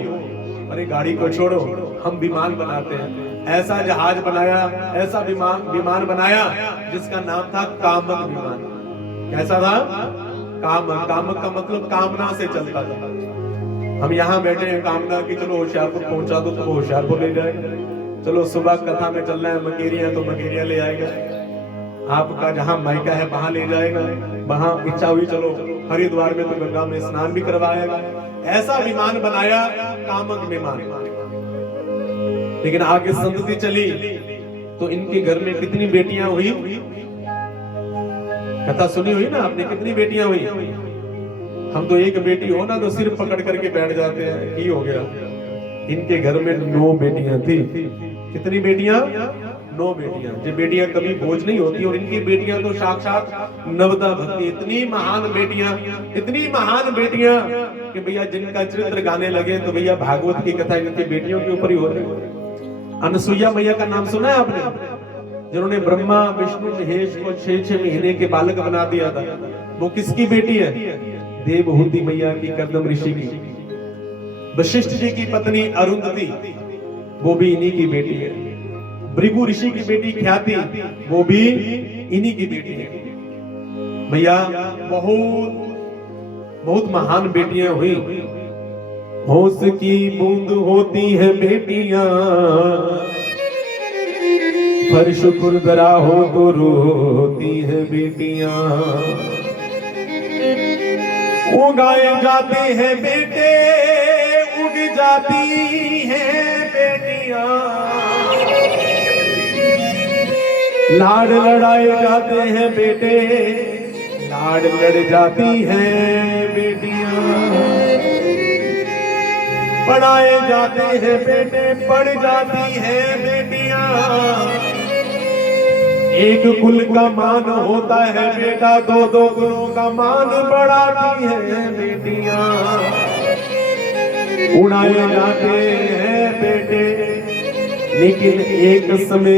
अरे गाड़ी को छोड़ो, हम विमान बनाते हैं। ऐसा जहाज बनाया, ऐसा विमान बनाया जिसका नाम था कामक विमान। कैसा था? कामक। कामक का मतलब कामना से चलता था। हम यहाँ बैठे हैं कामना की, चलो होशियारपुर पहुंचा दो तो होशियारपुर ले जाएगा, चलो सुबह कथा में चलना है मकेरिया तो मकेरिया ले आएगा, आपका जहाँ मायका है वहां ले जाएगा, वहां इच्छा हुई चलो हरिद्वार में तो गंगा में स्नान भी करवाएगा। ऐसा विमान बनाया, कामक विमान। लेकिन आगे संतति चली तो इनके घर में कितनी बेटियां हुई? कथा सुनी हुई ना आपने, कितनी बेटियां हुई? हम तो एक बेटी हो ना तो सिर पकड़ करके बैठ जाते हैं कि हो गया। इनके घर में 9 बेटियां थी। कितनी बेटियां? 9 बेटियां। ये बेटियां कभी बोझ नहीं होती, और इनकी बेटियां तो साक्षात नवदा भक्ति। इतनी महान बेटियां, इतनी महान बेटियां कि भैया जिनका चरित्र गाने लगे तो भैया भागवत की कथा इनकी बेटियों के ऊपर ही हो रही। अनसुईया मैया का नाम सुना है आपने? जिन्होंने ब्रह्मा विष्णु महेश को 6 महीने के बालक बना दिया था। वो किसकी बेटी है? देवहूति मैया की, कर्दम ऋषि की। वशिष्ठ जी की पत्नी अरुंधति, वो भी इन्हीं की बेटी है। भृगु ऋषि की बेटी ख्याति, वो भी इन्हीं की बेटी है। भैया बहुत महान बेटियां हुई। होश की बूंद होती है बेटियां, फर्श खुरदरा हो तो रोती है बेटियां। उगाए जाते हैं बेटे, उग जाती हैं बेटियां। लाड लड़ाए जाते हैं बेटे, लाड लड़ जाती हैं बेटियां। पढ़ाए जाते हैं बेटे, पढ़ जाती हैं बेटियां। एक कुल का मान होता है बेटा, 2 कुलों का मान बढ़ाती है बेटियां। उड़ाए जाते हैं बेटे, लेकिन एक समय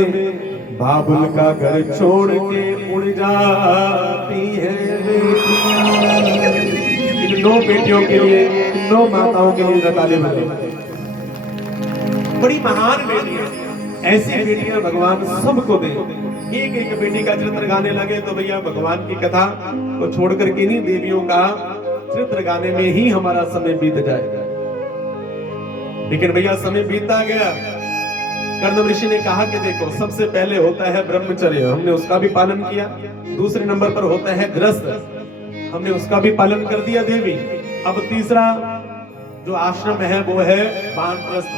बाबुल का घर छोड़ के उड़ जाती है बेटियां। इन 9 बेटियों के लिए, 9 माताओं के लिए ताली बजाइए। बड़ी महान बेटियां, ऐसी बेटियां भगवान सबको दे। एक एक बेटी का चरित्र गाने लगे तो भैया भगवान की कथा को छोड़ करके नहीं, देवियों का चरित्र गाने में ही हमारा समय बीत जाएगा। लेकिन भैया समय बीतता गया। कर्दम ऋषि ने कहा कि देखो, सबसे पहले होता है ब्रह्मचर्य, हमने उसका भी पालन किया। दूसरे नंबर पर होता है गृहस्थ, हमने उसका भी पालन कर दिया देवी। अब तीसरा जो आश्रम है वो है वानप्रस्थ।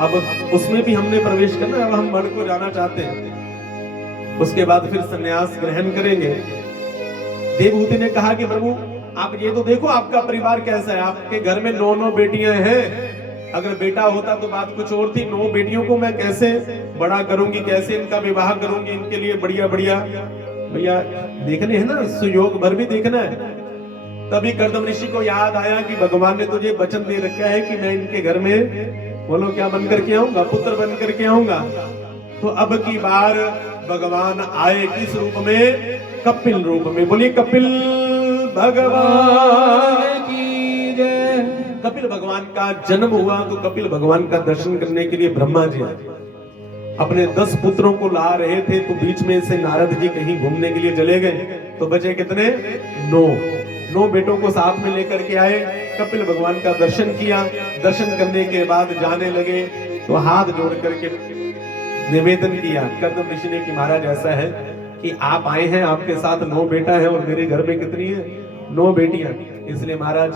अब उसमें भी हमने प्रवेश करना है, अब हम वन को जाना चाहते हैं। उसके बाद फिर संन्यास ग्रहण करेंगे। देवहूति ने कहा कि प्रभु आप ये तो देखो आपका परिवार कैसा है, आपके घर में 9 बेटियां हैं। अगर बेटा होता तो बात कुछ और थी। 9 बेटियों को मैं कैसे बड़ा करूंगी, कैसे इनका विवाह करूंगी, इनके लिए बढ़िया बढ़िया भैया देखने हैं ना, सुयोग भर भी देखना है। तभी कर्दम ऋषि को याद आया कि भगवान ने तुझे वचन दे रखा है कि मैं इनके घर में बोलो क्या बन करके आऊंगा, पुत्र बन करके आऊंगा। तो अब की बार भगवान आए किस रूप में? कपिल रूप में। बोलिए कपिल भगवान की जय। कपिल भगवान का जन्म हुआ तो कपिल भगवान का दर्शन करने के लिए ब्रह्मा जी आए। अपने 10 पुत्रों को ला रहे थे तो बीच में से नारद जी कहीं घूमने के लिए चले गए, तो बचे कितने? 9 बेटों को साथ में लेकर के आए। कपिल भगवान का दर्शन किया। दर्शन करने के बाद जाने लगे तो हाथ जोड़ करके निवेदन किया कर्दम ऋषि ने कि महाराज ऐसा है कि आप आए हैं, आपके साथ 9 बेटा है और मेरे घर में कितनी है? 9 बेटियां। इसलिए महाराज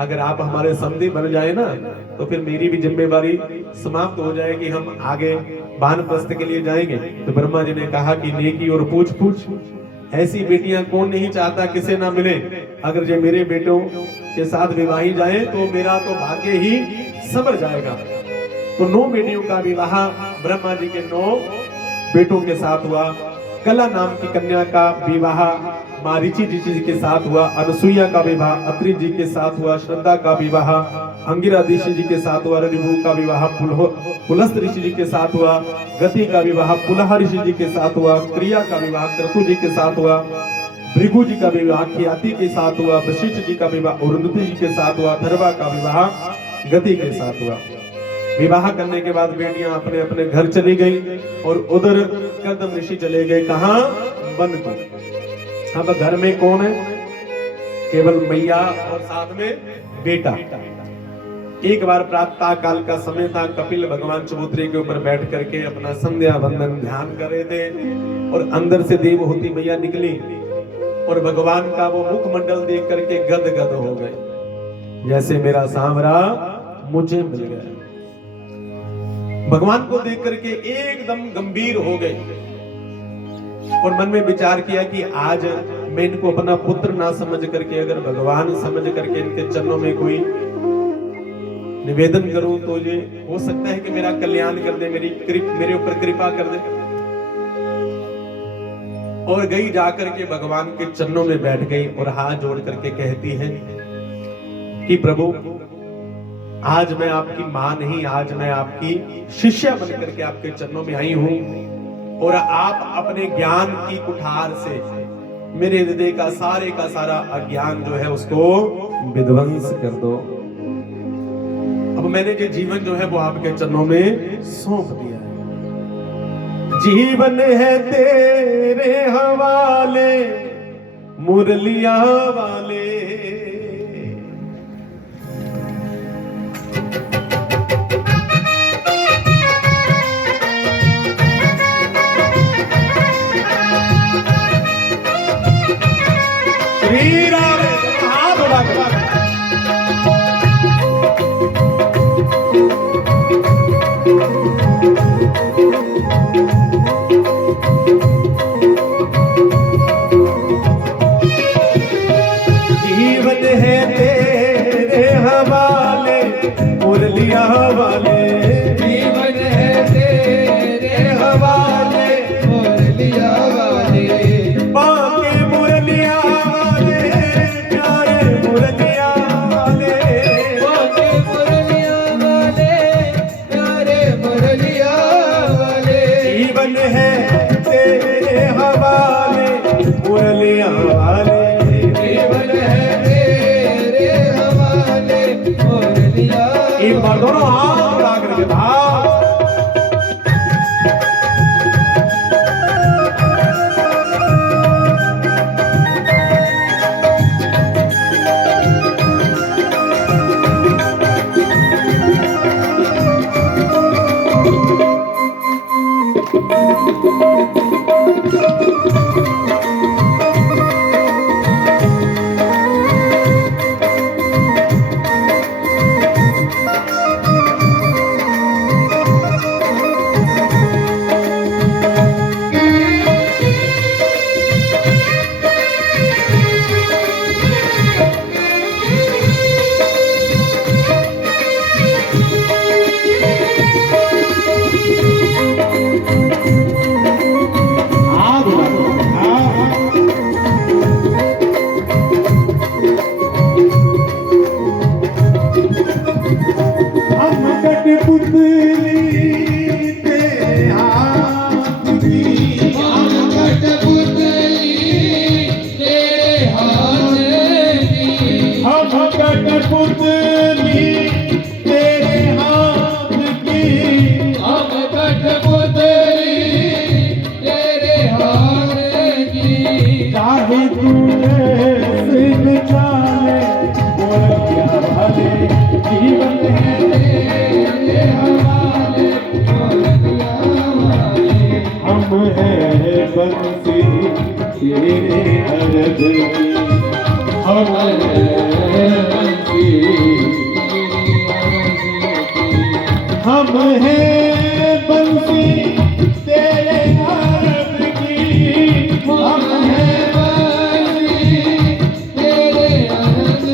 अगर आप हमारे समधी बन जाए ना तो फिर मेरी भी जिम्मेवारी समाप्त हो जाएगी, हम आगे वानप्रस्थ के लिए जाएंगे। तो ब्रह्मा जी ने कहा कि नेकी और पूछ पूछ, ऐसी बेटियां कौन नहीं चाहता किसे ना मिले। अगर ये मेरे बेटों के साथ विवाही जाए तो मेरा तो भाग्य ही संवर जाएगा। तो 9 बेटियों का विवाह ब्रह्मा जी के 9 बेटों के साथ हुआ। कला नाम की कन्या का विवाह मारीची जी के साथ हुआ, अनसुईया का विवाह अत्रि जी के साथ हुआ, श्रद्धा का विवाह अंगिरा ऋषि जी के साथ हुआ, रविभू का विवाह पुलस्त ऋषि जी के साथ हुआ, गति का विवाह पुलह ऋषि जी के साथ हुआ, क्रिया का विवाह क्रतु जी के साथ हुआ, भृगु जी का विवाह ख्याति के साथ हुआ, वशिष्ठ जी का विवाह अरुंधति जी के साथ हुआ, धर्वा का विवाह गति के साथ हुआ। विवाह करने के बाद बेटियां अपने अपने घर चली गई और उधर कदम ऋषि चले गए कहां? वन को। अब घर में कौन है? केवल मैया और साथ में बेटा। एक बार प्रातः काल का समय था, कपिल भगवान चबूतरे के ऊपर बैठ करके अपना संध्या वंदन ध्यान कर रहे थे और अंदर से देवहूति मैया निकली और भगवान का वो मुखमंडल देख करके गदगद हो गए, जैसे मेरा सांवरा मुझे मिल गया। भगवान को देख करके एकदम गंभीर हो गए और मन में विचार किया कि आज मैं इनको अपना पुत्र ना समझ करके अगर भगवान समझ करके इनके चरणों में कोई निवेदन करूं तो ये हो सकता है कि मेरा कल्याण कर दे, मेरे ऊपर कृपा कर दे। और गई जाकर के भगवान के चरणों में बैठ गई और हाथ जोड़ करके कहती है कि प्रभु आज मैं आपकी मां नहीं, आज मैं आपकी शिष्या बन करके आपके चरणों में आई हूं और आप अपने ज्ञान की कुठार से मेरे हृदय का सारा अज्ञान जो है उसको विध्वंस कर दो। अब मैंने जो जीवन जो है वो आपके चरणों में सौंप दिया है। जीवन है तेरे हवाले मुरलिया वाले, श्री राम हाथ उठा कर जीवन है तेरे हवाले मुरलिया वाले, जीवन है तेरे हवाले मुरलिया वाले, बाके मुरलिया वाले प्यारे मुरलिया वाले, बाके मुरलिया वाले प्यारे मुरलिया वाले, जीवन है तेरे हवाले मुरलिया वाले, जीवन है तेरे हवाले मुरलिया। एक बार दोनों हाथ उठा करके भाव हम हैं बंसी तेरे अर्ज की, हम हैं बंसी तेरे अर्ज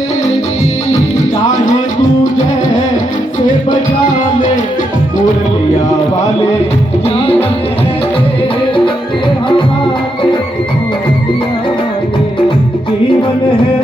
की, चाहे तू जैसे बजा ले मुरलिया वाले, जीवन है तेरे हमारे मन है